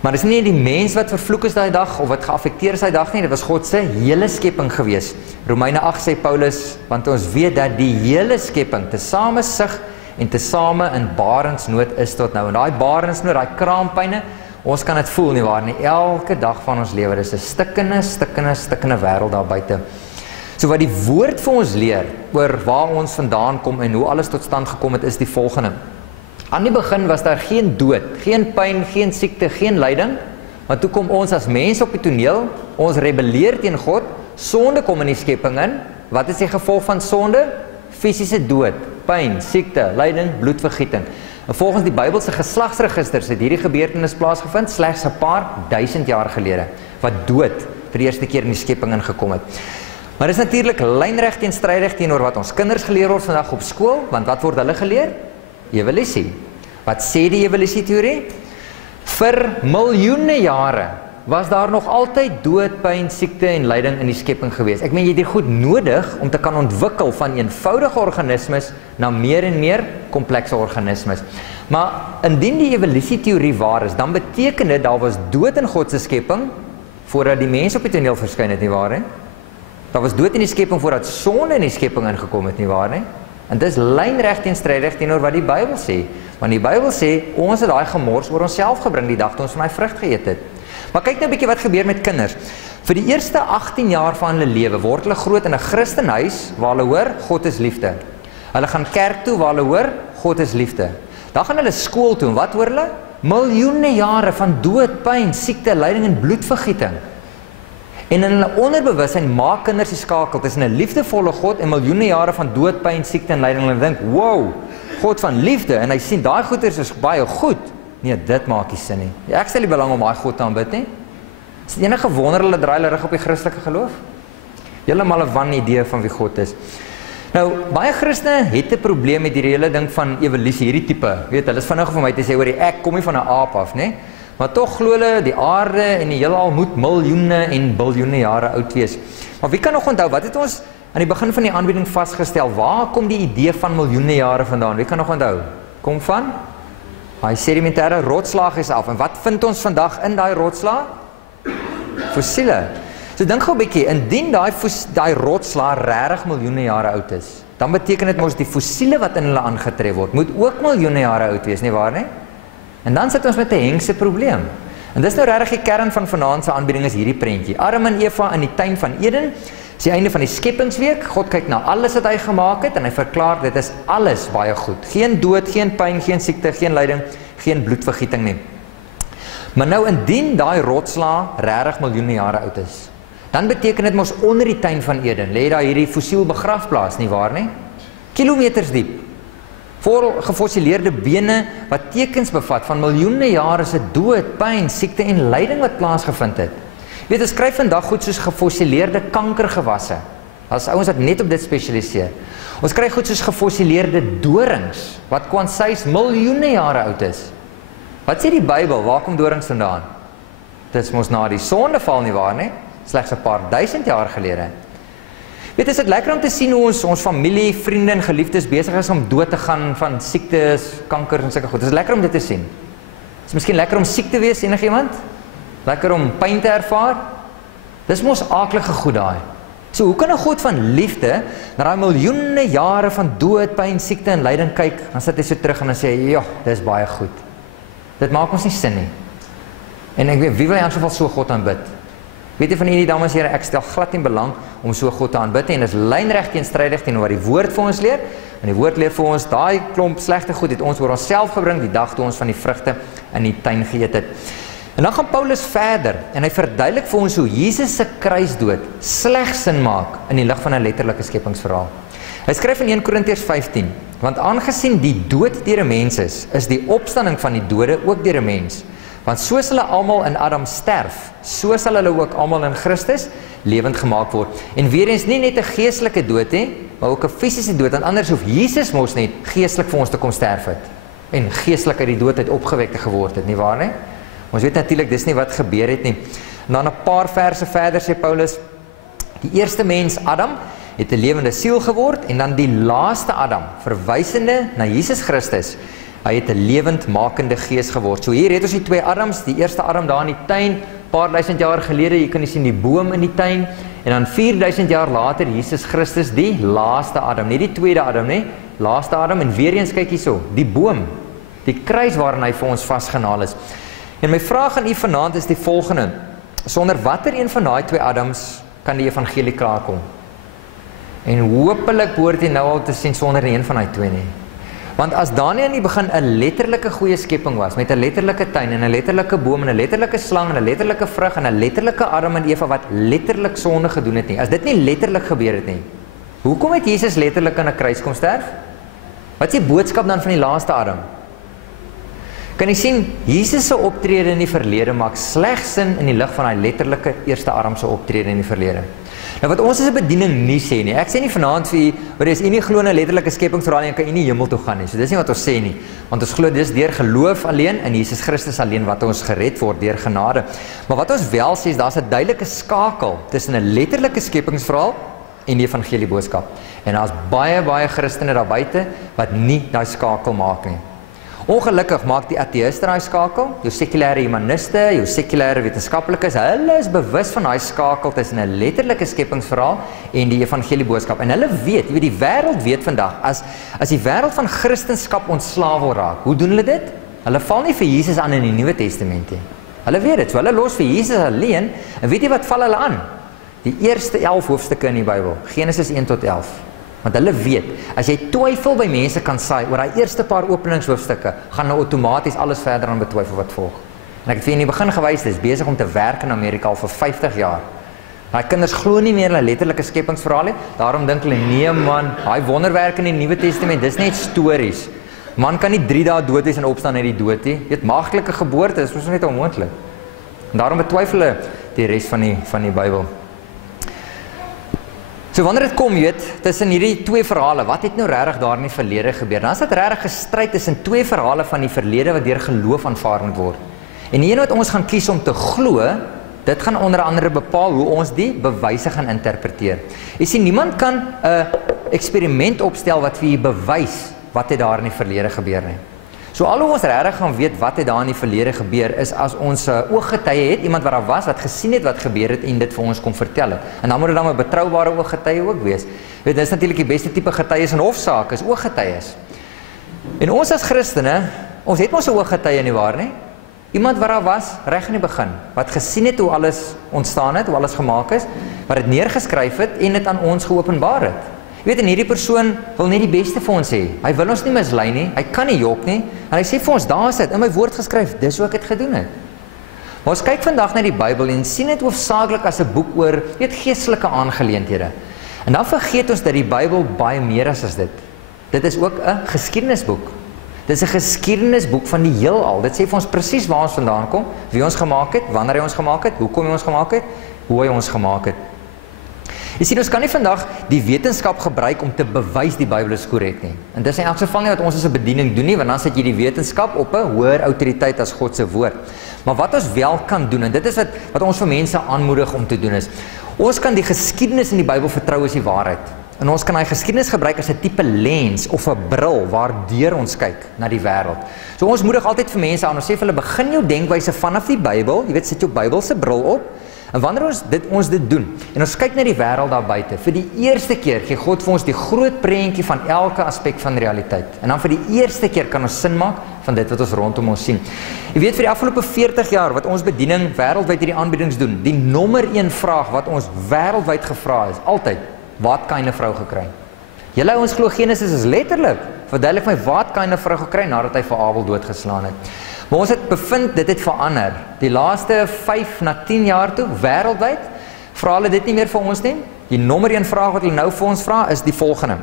Maar dit is nie die mens wat vervloek is daai dag of wat geaffekteer is daai dag nie, dit was God se hele skepping gewees. Romeine 8 sê Paulus, want ons weet dat die hele skepping tesame sug en tesame in barensnood is tot nou. En daai barensnood, daai kraampyne, ons kan dit voel nie waar nie, elke dag van ons lewe. Dis 'n stikkende wêreld daar buite. So wat die woord vir ons leer oor waar ons vandaan kom en hoe alles tot stand gekom het, is die volgende. Aan die begin was daar geen dood, geen pyn, geen siekte, geen lyding, want toe kom ons as mens op die toneel, ons rebelleer teen God, sonde kom in die skepping in. Wat is die gevolg van sonde? Fisiese dood, pyn, siekte, lyding, bloedvergieting. En volgens die Bybelse geslagsregisters het hierdie gebeurtenis plaasgevind slegs 'n paar duisend jaar gelede, wat dood vir die eerste keer in die skepping ingekom het. Maar dit is natuurlik lynreg teenstrydig teenoor wat ons kinders geleer word vandag op skool, want wat word hulle geleer? Evolusie. Wat sê die evolusieteorie? Vir miljoene jare was daar nog altyd dood, pyn, siekte en lyding in die skepping gewees. Ek meen jy het dit goed nodig om te kan ontwikkel van eenvoudige organismes na meer en meer komplekse organismes. Maar indien die evolusieteorie waar is, dan beteken dit daar was dood in God se skepping voordat die mens op die toneel verskyn het, nie waar nie? Daar was dood in die skepping voordat sonde in die skepping ingekom het, nie waar nie? En dit is lynreg teenstrydig teenoor wat die Bybel sê. Want die Bybel sê, ons het daai gemors oor onsself gebring die dag toe ons van daai vrug geëet het. Maar kyk nou 'n bietjie wat gebeur met kinders. Vir die eerste 18 jaar van hulle lewe word hulle groot in 'n Christenhuis waar hulle hoor God is liefde. Hulle gaan kerk toe waar hulle hoor God is liefde. Dan gaan hulle skool toe en wat hoor hulle? Miljoene jare van dood, pyn, siekte, lyding en bloedvergieting. En in hulle onderbewussyn maak kinders die skakel tussen 'n liefdevolle God en miljoene jare van dood, pyn, siekte en lyding. Hulle dink, wow, God van liefde, en hy sien daai goeders is baie goed. Nee, dit maak nie sin nie. Ek stel nie belang om daai God te aanbid nie. Is dit enige wonder hulle draai hulle rug op die Christelike geloof? Heeltemal 'n wanidee van wie God is. Nou, baie Christene het 'n probleem met hierdie hele ding van evolusie, hierdie tipe. Weet, hulle is vinnig vir my te sê oor die ek kom nie van 'n aap af, né? Maar tog glo hulle die aarde en die heelal moet miljoene en biljoene jare oud wees. Maar wie kan nog onthou, wat het ons aan die begin van die aanbieding vasgestel? Waar kom die idee van miljoene jare vandaan? Wie kan nog onthou? Kom van daai sedimentêre rotslagies af. En wat vind ons vandag in daai rotslaag? Fossiele. So dink gou 'n bietjie, indien daai rotslaag regtig miljoene jare oud is, dan beteken dit mos die fossiele wat in hulle aangetref word, moet ook miljoene jare oud wees, nie waar nie? En dan sit ons met 'n hengse probleem. En dis nou regtig die kern van vanaand se aanbieding is hierdie prentjie. Adam en Eva in die tuin van Eden, is die einde van die skepingsweek. God kyk na alles wat hy gemaak het en hy verklaar dit is alles baie goed. Geen dood, geen pyn, geen siekte, geen lyding, geen bloedvergieting nie. Maar nou indien daai rotslaag regtig miljoene jare oud is, dan beteken dit mos onder die tuin van Eden lê daar hierdie fossiel begrafplaas, nie waar nie? Kilometers diep. Vol gefossileerde bene wat tekens bevat van miljoene jare se dood, pyn, siekte en lyding wat plaasgevind het. Jy weet, ons skryf vandag goed soos gefossileerde kankergewasse. As ouens wat net op dit spesialiseer. Ons kry goed soos gefossileerde dorings wat kwansies miljoene jare oud is. Wat sê die Bybel? Waar kom dorings vandaan? Dit is mos na die sondeval, nie waar nie? Slegs 'n paar duisend jaar gelede. Weet, is dit lekker om te sien hoe ons familie, vriende en geliefdes besig is om dood te gaan van siektes, kanker en sulke goed. Dit is lekker om dit te sien. Is miskien lekker om siek te wees, enigiemand? Lekker om pyn te ervaar? Dis mos aaklige goed daai. So hoe kan 'n God van liefde na daai miljoene jare van dood, pyn, siekte en lyding kyk, dan sit hy so terug en dan sê hy, "Ja, dis baie goed." Dit maak ons nie sin nie. En ek weet, wie wil in geval so God aanbid? Weet jy van hierdie dames en here, ek stel glad nie belang om so God te aanbid en dis lynreg teenstrydig teenoor wat die woord vir ons leer. En die woord leer vir ons daai klomp slegte goed het ons oor onsself gebring die dag toe ons van die vrugte in die tuin geëet het. En dan gaan Paulus verder en hy verduidelik vir ons hoe Jesus se kruisdood slegs sin maak in die lig van 'n letterlike skepingsverhaal. Hy skryf in 1 Korintiërs 15, want aangesien die dood deur 'n mens is die opstanding van die dode ook deur 'n mens. Want soos hulle almal in Adam sterf, so sal hulle ook almal in Christus lewend gemaak word. En weer eens nie net 'n geestelike dood nie, maar ook 'n fisiese dood. Want anders hoef Jesus mos net geestelik vir ons te kom sterf het en geestelik uit die dood uit opgewek geword het, nie waar nie? Ons weet natuurlik dis nie wat gebeur het nie. En dan 'n paar verse verder sê Paulus, die eerste mens Adam het 'n lewende siel geword en dan die laaste Adam, verwysende na Jesus Christus, hy het 'n lewendmakende gees geword. So hier het ons die twee Adams, die eerste Adam daar in die tuin, paar duisend jaar gelede, jy kan sien die boom in die tuin, en dan 4000 jaar later Jesus Christus, die laaste Adam, nie die tweede Adam nie, laaste Adam, en weer eens kyk hierso, die boom, die kruis waarin hy vir ons vasgenaal is. En my vraag aan u vanaand is die volgende, sonder watter een van daai twee Adams kan die evangelie klaarkom? En hopelik behoort jy nou al te sien sonder een van daai twee nie. Want as Daniël in die begin 'n letterlike goeie skepping was, met 'n letterlike tuin en 'n letterlike boom en 'n letterlike slang en 'n letterlike vrug en 'n letterlike Adam en Eva wat letterlik sonde gedoen het nie, as dit nie letterlik gebeur het nie, hoekom het Jesus letterlik aan 'n kruis kom sterf? Wat is die boodskap dan van die laaste Adam? Kan jy sien, Jesus se optrede in die verlede maak slegs sin in die lig van daai letterlike eerste Adam se optrede in die verlede. Nou wat ons as 'n bediening nie sê nie, ek sê nie vanaand vir u, maar as u nie glo in 'n letterlike skepingsverhaal nie, kan u nie hemel toe gaan nie. So dis nie wat ons sê nie, want ons glo dis deur geloof alleen in Jesus Christus alleen wat ons gered word deur genade. Maar wat ons wel sê is daar's 'n duidelike skakel tussen 'n letterlike skepingsverhaal en die evangelie boodskap. En daar's baie Christene daar buite wat nie daai skakel maak nie. Ongelukkig maak die ateïste daai skakel, jou sekulêre humaniste, jou sekulêre wetenskaplikes, hulle is bewus van daai skakel tussen 'n letterlike skepingsverhaal en die evangelie boodskap. En hulle weet, jy weet die wêreld weet vandag, as die wêreld van Christendom ontslaaf wil raak, hoe doen hulle dit? Hulle val nie vir Jesus aan in die Nuwe Testament nie. Hulle weet dit, so hulle los vir Jesus alleen, en weet jy wat val hulle aan? Die eerste 11 hoofstukke in die Bybel, Genesis 1 tot 11. Want hulle weet, as jy twyfel by mense kan saai oor daai eerste paar openingshoofstukke, gaan nou outomaties alles verder aan betwyfel wat volg. En ek het vir in die begin gewys, dis besig om te werk in Amerika al vir 50 jaar. Daai kinders glo nie meer hulle letterlike skepingsverhaal nie. Daarom dink hulle nee man, daai wonderwerke in die Nuwe Testament, dis net stories. Man kan nie 3 dae dood wees en opstaan uit die dood nie. Dit maagtelike geboorte is mos net onmoontlik. En daarom betwyfel hulle die res van die Bybel. So wanneer dit kom, tussen hierdie twee verhale, wat het nou regtig daar in die verlede gebeur? Dan is dit regtig 'n stryd tussen twee verhale van die verlede wat deur geloof aanvaar moet word. En die een wat ons gaan kies om te glo, dit gaan onder andere bepaal hoe ons die bewyse gaan interpreteer. Jy sien, niemand kan 'n eksperiment opstel wat vir jy bewys wat het daar in die verlede gebeur nie. So al hoe ons regtig gaan weet wat het daar in die verlede gebeur is as ons ooggetuie het, iemand wat daar was, wat gesien het wat gebeur het en dit vir ons kom vertel het. En dan moet dit dan 'n betroubare ooggetuie ook wees. Dit is natuurlik die beste tipe getuies in hofsaake, is ooggetuies. En ons as Christene, ons het mos 'n ooggetuie nie waar nie? Iemand wat daar was reg in die begin, wat gesien het hoe alles ontstaan het, hoe alles gemaak is, wat dit neergeskryf het en dit aan ons geopenbaar het. Jy weet, en hierdie persoon wil net die beste vir ons hê. Hy wil ons nie mislei nie, hy kan nie jok nie, en hy sê vir ons, daar is dit, in my woord geskryf, dis hoe ek het gedoen het. Maar ons kyk vandag na die Bybel en sien dit hoofsaaklik as 'n boek oor, geestelike aangeleenthede. En dan vergeet ons dat die Bybel baie meer is as dit. Dit is ook 'n geskiedenisboek. Dit is 'n geskiedenisboek van die heelal. Dit sê vir ons presies waar ons vandaan kom, wie ons gemaak het, wanneer hy ons gemaak het, hoekom hy ons gemaak het, hoe hy ons gemaak het. Jy sien, ons kan nie vandag die wetenskap gebruik om te bewys die Bybel is korrek nie. En dis in elk geval nie wat ons as 'n bediening doen nie, want dan sit jy die wetenskap op 'n hoër autoriteit as God se woord. Maar wat ons wel kan doen, en dit is wat ons vir mense aanmoedig om te doen is, ons kan die geskiedenis in die Bybel vertrou as die waarheid. En ons kan daai geskiedenis gebruik as 'n tipe lens of 'n bril waardeur ons kyk na die wêreld. So ons moedig altyd vir mense aan, ons sê vir hulle, begin jou denkwyse vanaf die Bybel, jy weet, sit jou Bybelse bril op. En wanneer ons dit doen, en ons kyk na die wêreld daar buite, vir die eerste keer gee God vir ons die groot prentjie van elke aspek van realiteit. En dan vir die eerste keer kan ons sin maak van dit wat ons rondom ons sien. Jy weet, vir die afgelope 40 jaar wat ons bediening wêreldwyd hierdie aanbiedings doen, die nommer 1 vraag wat ons wêreldwyd gevra is, altyd, wat kan 'n vrou gekry? Julle ons glo Genesis is letterlik, verduidelik my wat kan 'n vrou gekry nadat hy vir Abel doodgeslaan het. Maar ons het bevind, dit het verander. Die laaste 5 na 10 jaar toe, wêreldwyd, vra hulle dit nie meer vir ons nie. Die nommer 1 vraag wat hulle nou vir ons vra, is die volgende.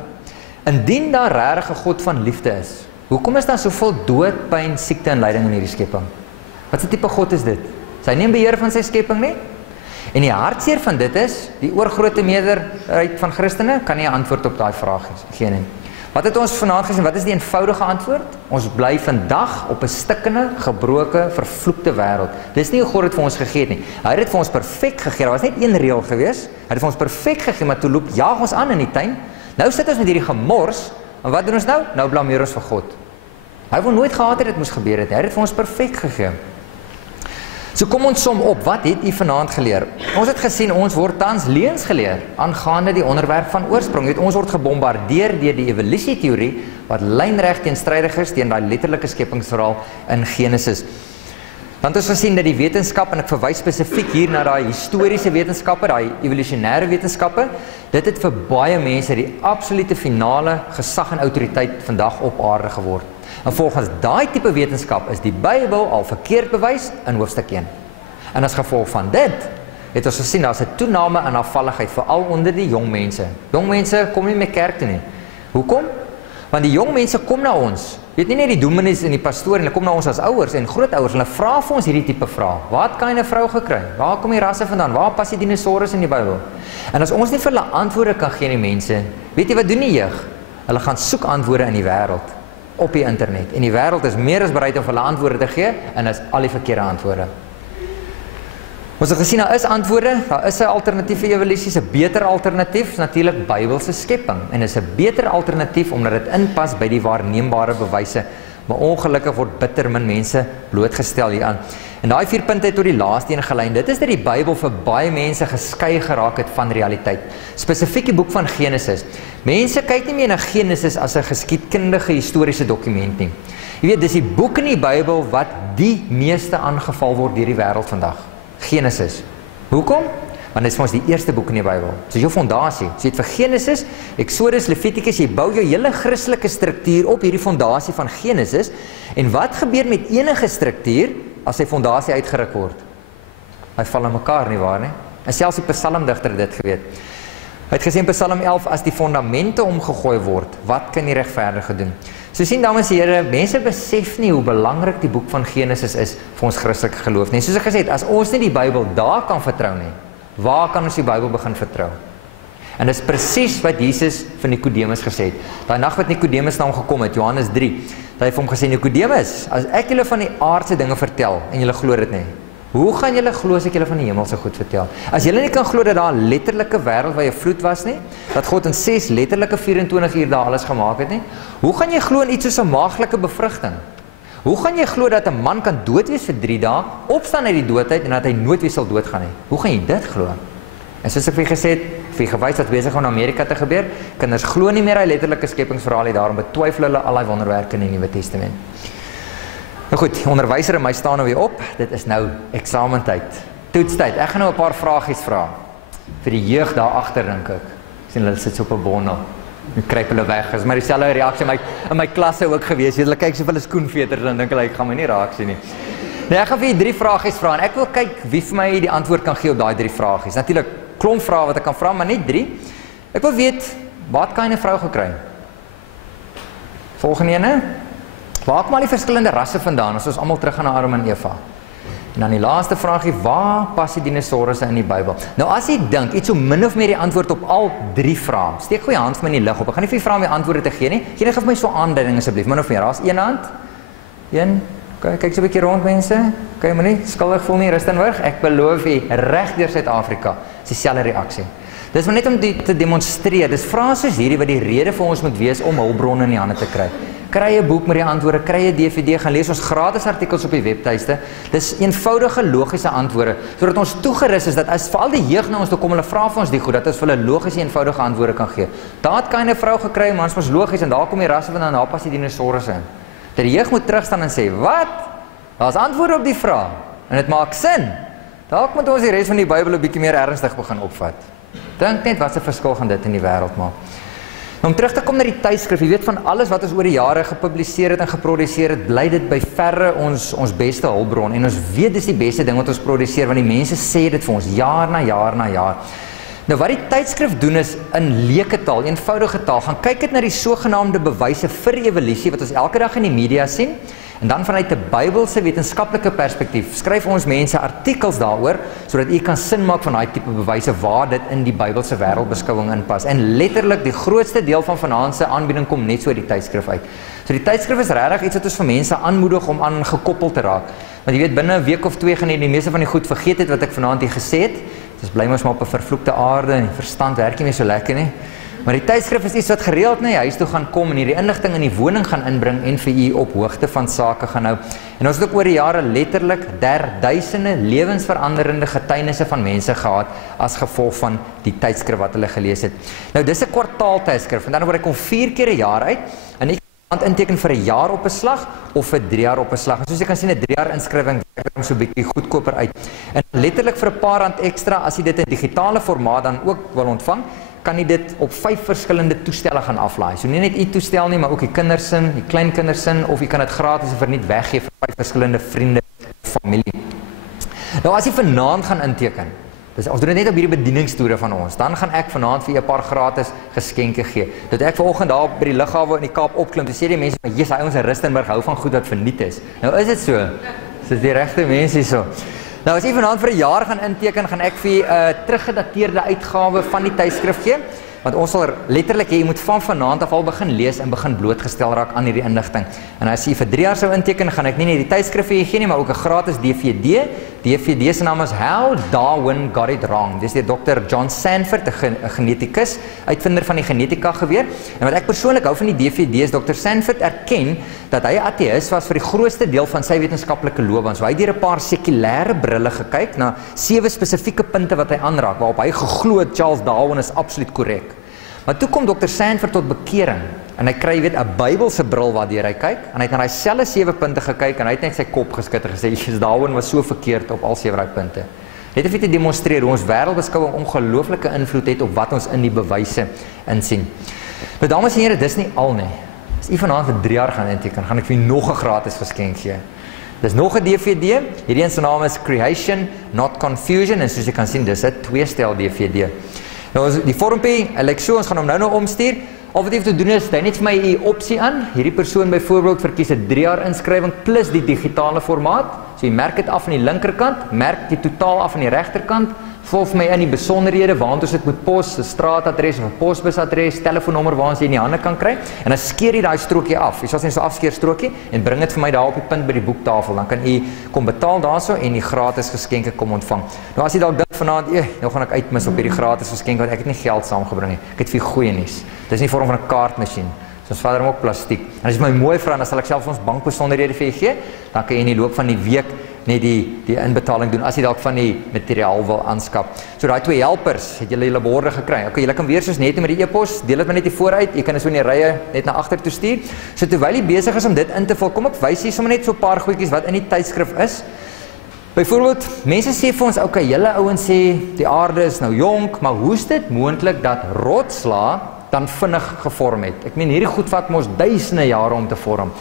Indien daar regtig 'n God van liefde is, hoekom is daar soveel dood, pyn, siekte en lyding in hierdie skepping? Wat 'n tipe God is dit? Is hy nie in beheer van sy skepping nie? En die hartseer van dit is, die oorgrootste meerderheid van Christene kan nie 'n antwoord op daai vraag gee nie. Wat het ons vanaand gesien? Wat is die eenvoudige antwoord? Ons bly vandag op 'n stikkende, gebroke, vervloekte wêreld. Dis nie hoe God dit vir ons gegee het nie. Hy het dit vir ons perfek gegee. Daar was net een reël gewees. Hy het vir ons perfek gegee, maar toe loop jaag ons aan in die tuin. Nou sit ons met hierdie gemors, en wat doen ons nou? Nou blameer ons vir God. Hy wou nooit gehad het dit moes gebeur het. Hy het dit vir ons perfek gegee. So kom ons som op, wat het u vanaand geleer? Ons het gesien, ons word tans leuns geleer aangaande die onderwerp van oorsprong. Ons word gebombardeer deur die evolusieteorie wat lynreg teenstrydig is teen daai letterlike skepingsverhaal in Genesis. Dan het ons gesien dat die wetenskap, en ek verwys spesifiek hier na daai historiese wetenskappe, daai evolusionêre wetenskappe, dit het vir baie mense die absolute finale gesag en autoriteit vandag op aarde geword. En volgens daai tipe wetenskap is die Bybel al verkeerd bewys in hoofstuk 1. En as gevolg van dit, het ons gesien, daar is 'n toename in afvalligheid, veral onder die jong mense. Jong mense kom nie meer kerk toe nie. Hoekom? Want die jong mense kom na ons. Weet nie net die dominees en die pastoor, en hulle kom na ons as ouers en grootouers, en hulle vra vir ons hierdie tipe vrae. Wat kan 'n vrou gekry? Waar kom die rasse vandaan? Waar pas die dinosourus in die Bybel? En as ons nie vir hulle antwoorde kan gee nie, mense, weet jy wat doen die jeug? Hulle gaan soek antwoorde in die wêreld, op die internet. En die wêreld is meer as bereid om vir hulle antwoorde te gee, en is al die verkeerde antwoorde. Ons het gesien, daar is antwoorde, daar is 'n alternatiewe evolusie, 'n beter alternatief, is natuurlik Bybelse skepping, en is 'n beter alternatief omdat dit inpas by die waarneembare bewyse, maar ongelukkig word bitter min mense blootgestel hieraan. En daai 4 punte het tot die laaste een gelei. Dit is dat die Bybel vir baie mense geskei geraak het van realiteit. Spesifiek die boek van Genesis. Mense kyk nie meer na Genesis as 'n geskiedkundige historiese dokument nie. Jy weet, dis die boek in die Bybel wat die meeste aangeval word deur die wêreld vandag. Genesis. Hoekom? Want dit is vir ons die eerste boek in die Bybel. Dit is jou fondasie. So jy het vir Genesis, Exodus, Levitikus, jy bou jou hele Christelike struktuur op hierdie fondasie van Genesis. En wat gebeur met enige struktuur as sy fondasie uitgeruk word? Hy val in mekaar, nie waar nie? En selfs die psalmdigter het dit geweet. Hy het gesê in Psalm 11, as die fondamente omgegooi word, wat kan die regverdige doen? So sien, dames en here, mense besef nie hoe belangrik die boek van Genesis is vir ons Christelike geloof nie. Soos ek gesê het, as ons nie die Bybel daar kan vertrou nie, waar kan ons die Bybel begin vertrou? En dis presies wat Jesus vir Nikodemus gesê het. Daai nag wat Nikodemus na hom gekom het, Johannes 3, dat hy vir hom gesê, Nikodemus, as ek julle van die aardse dinge vertel, en julle glo dit nie, hoe gaan julle glo as ek julle van die hemelse goed vertel? As julle nie kan glo dat daar 'n letterlike wêreld waar jy vloed was nie, dat God in 6 letterlike 24 uur daar alles gemaak het nie, hoe gaan jy glo in iets soos 'n maaglike bevrugting? Hoe gaan jy glo dat 'n man kan dood wees vir 3 dae, opstaan uit die doodheid en dat hy nooit weer sal doodgaan nie? Hoe gaan jy dit glo? En soos ek vir gesê het, vir gewys wat besig om in Amerika te gebeur, kinders glo nie meer hy letterlike skepingsverhaal nie, daarom betwyfel hulle al die wonderwerke in die Nuwe Testament. Nou goed, onderwyser in my staan nou weer op, dit is nou eksamentyd, toetstyd. Ek gaan nou 'n paar vragies vra, vir die jeug daar agter dink ek. Sien hulle sit so op 'n bondel, nu kruip hulle weg, is maar dieselfde reaksie in my klasse ook gewees, hulle kyk so vir hulle skoenveters, dan dink hulle, ek gaan my nie raak sien nie. Nee, ek gaan vir 3 vragies vra, en ek wil kyk wie vir my die antwoord kan gee op daai 3 vragies. Natuurlik, klomp vrae wat ek kan vra, maar net 3. Ek wil weet, wat kan 'n vrou gekry? Volgende ene. Waar kom al die verskillende rasse vandaan, as ons almal terug gaan na Adam en Eva? En dan die laaste vraagie, waar pas die dinosourusse in die Bybel? Nou as jy dink, iets so min of meer die antwoord op al 3 vrae, steek goeie hand vir my in die lig op. Ek gaan nie vir die vrae om die antwoorde te gee nie. Gee net vir my so aanduiding asseblief, min of meer. Daar's een hand. Een. Kyk so 'n bietjie rond mense. Kyk maar nie, skuldig voel nie, Rustenburg. Ek beloof jy, reg deur Suid-Afrika, is dieselfde reaksie. Dis maar net om te demonstreer. Dis vrae soos hierdie wat die rede vir ons moet wees om hulpbronne in die hande te kry. Kry 'n boek met die antwoorde, kry 'n DVD, gaan lees ons gratis artikels op die webtuiste. Dis eenvoudige, logiese antwoorde, sodat ons toegerus is dat as veral die jeug na ons toe kom, hulle vra vir ons die goed, dat ons vir hulle logiese, eenvoudige antwoorde kan gee. Daar het keine vrou gekry, maar ons was logies, en daar kom die rasse vandaan, daar pas die dinosourusse in. Dat die jeug moet terugstaan en sê, wat? Daar's antwoorde op die vraag, en dit maak sin. Dalk moet ons die res van die Bybel 'n bietjie meer ernstig begin opvat. Dink net wat 'n verskil gaan dit in die wêreld maak. Om terug te kom na die tydskrif, jy weet van alles wat ons oor die jare gepubliseer het en geproduseer het, bly dit by verre ons beste hulpbron, en ons weet dis die beste ding wat ons produseer, want die mense sê dit vir ons, jaar na jaar na jaar. Nou wat die tydskrif doen is, in leuke taal, eenvoudige taal, gaan kyk dit na die sogenaamde bewyse vir evolusie, wat ons elke dag in die media sien, en dan vanuit 'n Bybelse wetenskaplike perspektief, skryf ons mense artikels daaroor, sodat u kan sin maak van daai tipe bewyse waar dit in die Bybelse wêreldbeskouing inpas. En letterlik die grootste deel van vanaand se aanbieding kom net so uit die tydskrif uit. So die tydskrif is regtig iets wat ons vir mense aanmoedig om aan gekoppel te raak. Want jy weet, binne 'n week of 2 gaan jy die meeste van die goed vergeet het wat ek vanaand hier gesê het. Dis bly mos maar op 'n vervloekte aarde en die verstand werk nie meer so lekker nie. Maar die tydskrif is iets wat gereeld na die huis toe gaan kom en hierdie inligting in die woning gaan inbring en vir u op hoogte van sake gaan hou. En ons het ook oor die jare letterlik duisende lewensveranderende getuienisse van mense gehad as gevolg van die tydskrif wat hulle gelees het. Nou dis 'n kwartaaltydskrif, en dan word hy kom 4 keer 'n jaar uit, en jy kan inteken vir 'n jaar op 'n slag of vir 3 jaar op 'n slag. En soos jy kan sien, 'n 3 jaar inskrywing werk hom so 'n bietjie goedkoper uit. En letterlik vir 'n paar rand ekstra, as jy dit in digitale formaat dan ook wil ontvang, kan jy dit op 5 verskillende toestelle gaan aflaai. So nie net u toestel nie, maar ook die kindersin, die kleinkindersin, of jy kan dit gratis en verniet weggee vir 5 verskillende vriende of familie. Nou as jy vanaand gaan inteken, dus ons doen dit net op hierdie bedieningstoere van ons, dan gaan ek vanaand vir 'n paar gratis geskenke gee. Dat ek vanoggend daar by die lughawe in die Kaap opklim, toe sê die mense, maar Jesus, hy ons in Rustenburg hou van goed wat verniet is. Nou is dit so. Dis die regte mense hierso. Nou as jy vanaand vir 'n jaar gaan inteken, gaan ek vir 'n teruggedateerde uitgawe van die tydskrif gee, want ons sal letterlik hê jy moet van vanaand af al begin lees en begin blootgestel raak aan hierdie inligting. En as jy vir 3 jaar sou inteken, gaan ek nie net die tydskrif vir jou gee nie, maar ook 'n gratis DVD. DVD se naam is How Darwin Got It Wrong. Dis deur Dr. John Sanford, 'n genetikus, uitvinder van die genetika geweer. En wat ek persoonlik hou van die DVD is Dr. Sanford erken dat hy 'n ateïs was vir die grootste deel van sy wetenskaplike loopbaan. So hy het deur 'n paar sekulêre brille gekyk na 7 spesifieke punte wat hy aanraak, waarop hy geglo het Charles Darwin is absoluut korrek. Maar toe kom Dr. Sanford tot bekering, en hy kry, weet, 'n Bybelse bril waardeur hy kyk, en hy het na daai selfe 7 punte gekyk, en hy het net sy kop geskit en gesê, Darwin was so verkeerd op al 7 daai punte. Net om te demonstreer hoe ons wêreldbeskouing ongelooflike invloed het op wat ons in die bewyse insien. Nou dames en here, dis nie al nie. As u vanaand vir 3 jaar gaan inteken, gaan ek vir nog 'n gratis geskenk gee. Dis nog 'n DVD. Hierdie een se naam is Creation Not Confusion en soos jy kan sien, dis 'n 2-stel DVD. Nou die vormpie, lyk so, ons gaan hom nou omstuur. Al wat jy hoef te doen is, jy net vir my 'n opsie aan. Hierdie persoon byvoorbeeld verkies 'n 3 jaar inskrywing plus die digitale formaat. So jy merk dit af aan die linkerkant, merk die totaal af aan die regterkant. Vul vir my in die besonderhede waant ons dit moet pos, 'n straatadres of 'n posbusadres, telefoonnommer waar ons jy in die hande kan kry. En dan skeer jy daai strokie af. Jy sal net so afskeer strokie en bring dit vir my daar op die punt by die boektafel. Dan kan u kom betaal daarso en die gratis geskenke kom ontvang. Nou as jy dalk dink vanaand, nou gaan ek uitmis op hierdie gratis geskenke want ek het nie geld saamgebring nie. Ek het vir goeie nuus. Dis nie vorm van 'n kaartmasjien. Ons vader hom ook plastiek. En as jy my mooi vra, dan sal ek self ons bankbesonderhede vir jou gee. Dan kan jy in die loop van die week net die inbetaling doen as jy dalk van die materiaal wil aanskaf. So daai 2 helpers, het julle borde gekry. Okay, julle kan weer soos net met die e-pos, deel dit maar net hier vooruit. Jy kan dit so in die rye net na agter toe stuur. So terwyl jy besig is om dit in te vul, kom ek wys hier sommer net so 'n paar goedjies wat in die tydskrif is. Byvoorbeeld, mense sê vir ons, okay, julle ouens sê die aarde is nou jonk, maar hoe is dit moontlik dat rotsla dan vinnig gevorm het? Ek meen hierdie goed vat mos duisende jare om te vorm.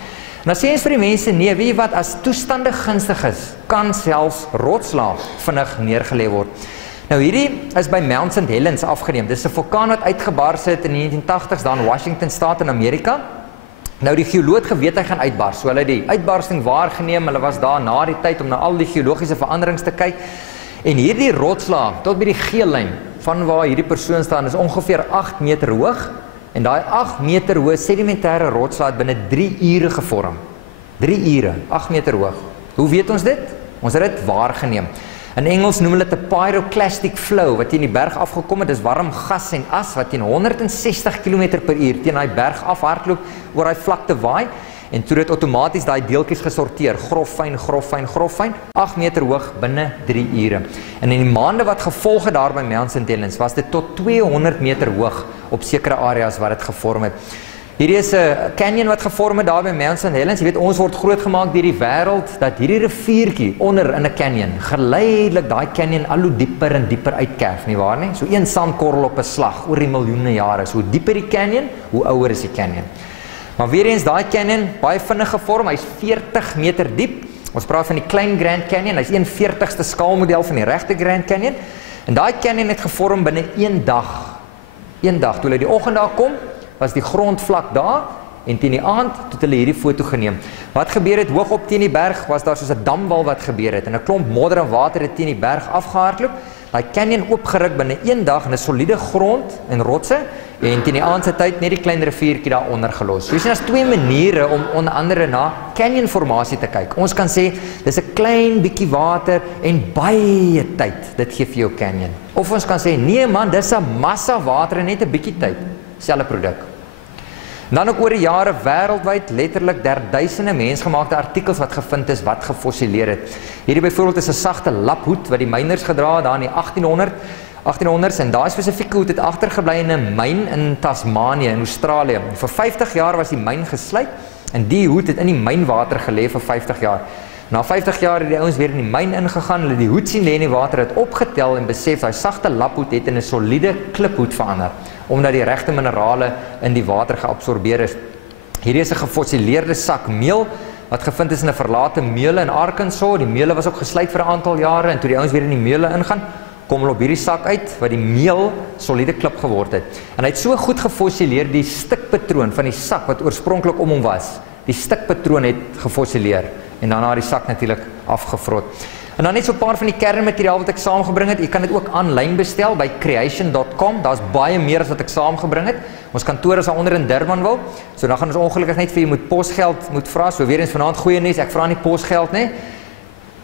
En dan sê ons vir die mense, nee, weet jy wat, as toestande gunstig is, kan selfs rotsla vinnig neergelê word. Nou hierdie is by Mount St. Helens afgeneem. Dis 'n vulkaan wat uitgebars het in die 1980s daar in Washington State in Amerika. Nou die geoloog geweet hy gaan uitbars. So hulle het die uitbarsting waargeneem. Hulle was daar na die tyd om na al die geologiese veranderings te kyk. En hierdie rotsla tot by die geellyn van waar hierdie persoon staan is ongeveer 8 meter hoog. En daai 8 meter hoë sedimentêre rotsla het binne 3 ure gevorm. 3 ure, 8 meter hoog. Hoe weet ons dit? Ons het dit waargeneem. In Engels noem hulle dit 'n pyroclastic flow wat teen die berg afgekom het. Dis warm gas en as wat teen 160 km/h teen daai berg afhardloop oor daai vlakte waai en toe dit outomaties daai deeltjies gesorteer, grof fyn, 8 meter hoog binne 3 ure. En in die maande wat gevolg het daar by Mount St. Helens was dit tot 200 meter hoog op sekere areas waar dit gevorm het. Hierdie is 'n canyon wat gevorm het daar by Mount St. Helens. Jy weet, ons word grootgemaak deur die wêreld dat hierdie riviertjie onder in 'n canyon geleidelik daai canyon al hoe dieper en dieper uitkerf, nie waar nie? So een sandkorrel op 'n slag oor die miljoene jare. So hoe dieper die canyon, hoe ouer is die canyon. Maar weer eens daai canyon baie vinnig gevorm. Hy's 40 meter diep. Ons praat van die klein Grand Canyon. Hy's 1/40ste skaalmodel van die regte Grand Canyon. En daai canyon het gevorm binne 1 dag. 1 dag toe hulle die oggend daar kom, was die grondvlak daar en teen die aand het hulle hierdie foto geneem. Wat gebeur het hoog op teen die berg was daar soos 'n damwal wat gebeur het en 'n klomp modder en water het teen die berg afgehardloop. Daai canyon oopgeruk binne 1 dag in 'n soliede grond en rotse en teen die aand se tyd net die klein riviertjie daaronder gelos. So jy sien, daar's 2 maniere om onder andere na canyonformasie te kyk. Ons kan sê dis 'n klein bietjie water en baie tyd. Dit gee vir jou canyon. Of ons kan sê nee man, dis 'n massa water en net 'n bietjie tyd. Selfe produk. Dan ook oor die jare wêreldwyd letterlik duisende mensgemaakte artikels wat gevind is wat gefossileer het. Hierdie byvoorbeeld is 'n sagte laphoed wat die myners gedra het daar in die 1800s en daai spesifieke hoed het agtergebly in 'n myn in Tasmanië in Australië. Vir 50 jaar was die myn gesluit en die hoed het in die mynwater gelê vir 50 jaar. Na 50 jaar het die ouens weer in die myn ingegaan, hulle die hoed sien lê in die water, het opgetel en besef daai sagte laphoed het in 'n soliede kliphoed verander omdat die regte minerale in die water geabsorbeer is. Hierdie is 'n gefossileerde sak meel wat gevind is in 'n verlate meule in Arkansas. Die meule was ook gesluit vir 'n aantal jare en toe die ouens weer in die meule ingaan, kom hulle op hierdie sak uit wat die meel soliede klip geword het. En hy het so goed gefossileer die stikpatroon van die sak wat oorspronklik om hom was. Die stikpatroon het gefossileer en daarna die sak natuurlik afgevrot. En dan net so 'n paar van die kernmateriaal wat ek saamgebring het. Jy kan dit ook aanlyn bestel by creation.com. Daar's baie meer as wat ek saamgebring het. Ons kantoor is daaronder in Durbanville. So dan gaan ons ongelukkig net vir jy moet posgeld moet vra. So weer eens vanaand goeie nuus, ek vra nie posgeld nie.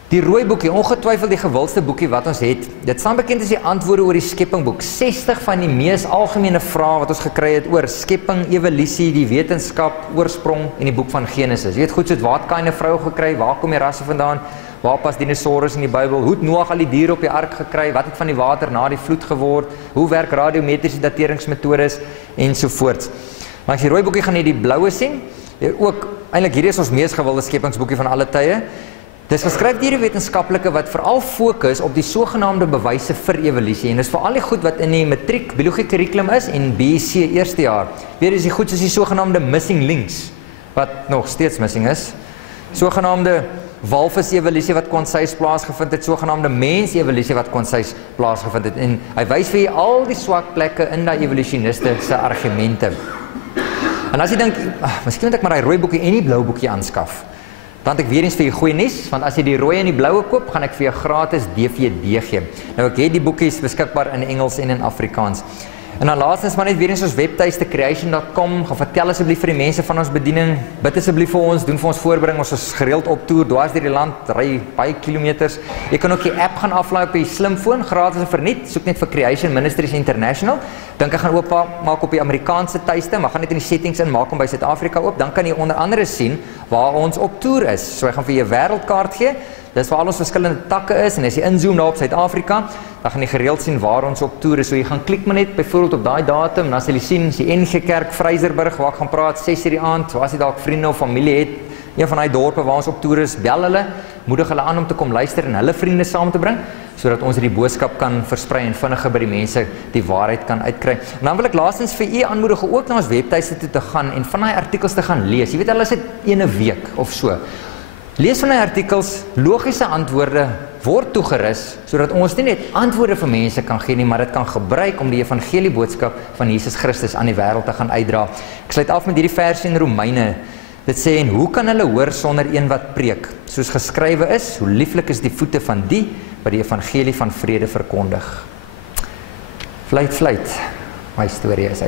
Die rooi boekie, ongetwyfeld die gewildste boekie wat ons het. Dit staan bekend as die antwoorde oor die skeppingboek. 60 van die mees algemene vrae wat ons gekry het oor skepping, evolusie, die wetenskap, oorsprong en die boek van Genesis. Jy weet goed, soos waar het Kain 'n vrou gekry? Waar kom die rasse vandaan? Waar pas dinosaurus in die Bybel? Hoe het Noag al die diere op die ark gekry? Wat het van die water na die vloed geword? Hoe werk radiometriese dateringsmetodes ensovoorts. Maar as jy rooi boekie gaan jy die bloue sien. Ook eintlik hierdie is ons mees gewilde skepingsboekie van alle tye. Dis geskryf deur die wetenskaplike wat veral fokus op die sogenaamde bewyse vir evolusie en dis veral die goed wat in die matriek biologie kurrikulum is en BSc eerste jaar. Weer is die goed soos die sogenaamde missing links wat nog steeds missing is. sogenaamde walvis-evolusie wat konsuis plaasgevind het, sogenaamde mens-evolusie wat konsuis plaasgevind het. En hy wys vir jy al die swak plekke in die evolusioniste se argumente. En as jy dink, miskien moet ek maar die rooi boekie en die blou boekie aanskaf, dan het ek weer eens vir jy goeie nuus, want as jy die rooi en die bloue koop, gaan ek vir jou gratis DVD gee. Nou ek het die boekies beskikbaar in Engels en in Afrikaans. En dan laastens maar net weer eens ons webtuiste creation.com, gaan vertel asseblief vir die mense van ons bediening, bid asseblief vir ons, doen vir ons voorbereiding, ons is gereeld op toer, dwars deur die land, ry baie kilometers. Jy kan ook die app gaan aflaai op die slimfoon, gratis en verniet, soek net vir Creation Ministries International, dink ek gaan oop maak op die Amerikaanse tuiste, maar gaan net in die settings in, maak hom by Suid-Afrika oop, dan kan jy onder andere sien waar ons op toer is, so hy gaan vir jou wêreldkaart gee, dis waar al ons verskillende takke is, en as jy inzoom daar op Suid-Afrika, dan gaan jy gereeld sien waar ons op toer is, so jy gaan klik maar net byvoorbeeld op daai datum, dan sal jy sien, die NG Kerk, Vryserburg, waar ek gaan praat, 6:00 die aand, so as jy dalk vriende of familie het, een van die dorpe waar ons op toer is, bel hulle, moedig hulle aan om te kom luister en hulle vriende saam te bring, sodat ons die boodskap kan versprei en vinniger by die mense die waarheid kan uitkry. En dan wil ek laastens vir u aanmoedig ook na ons webtuiste toe te gaan en van die artikels te gaan lees. Jy weet, hulle is dit 1 week of so. Lees van die artikels, logiese antwoorde word toegerus, sodat ons nie net antwoorde vir mense kan gee nie, maar dit kan gebruik om die evangelie boodskap van Jesus Christus aan die wêreld te gaan uitdra. Ek sluit af met hierdie versie in Romeine. Dit sê, en hoe kan hulle hoor sonder een wat preek? Soos geskrywe is, hoe lieflik is die voete van die wat die evangelie van vrede verkondig. Fluit, my storie is uit.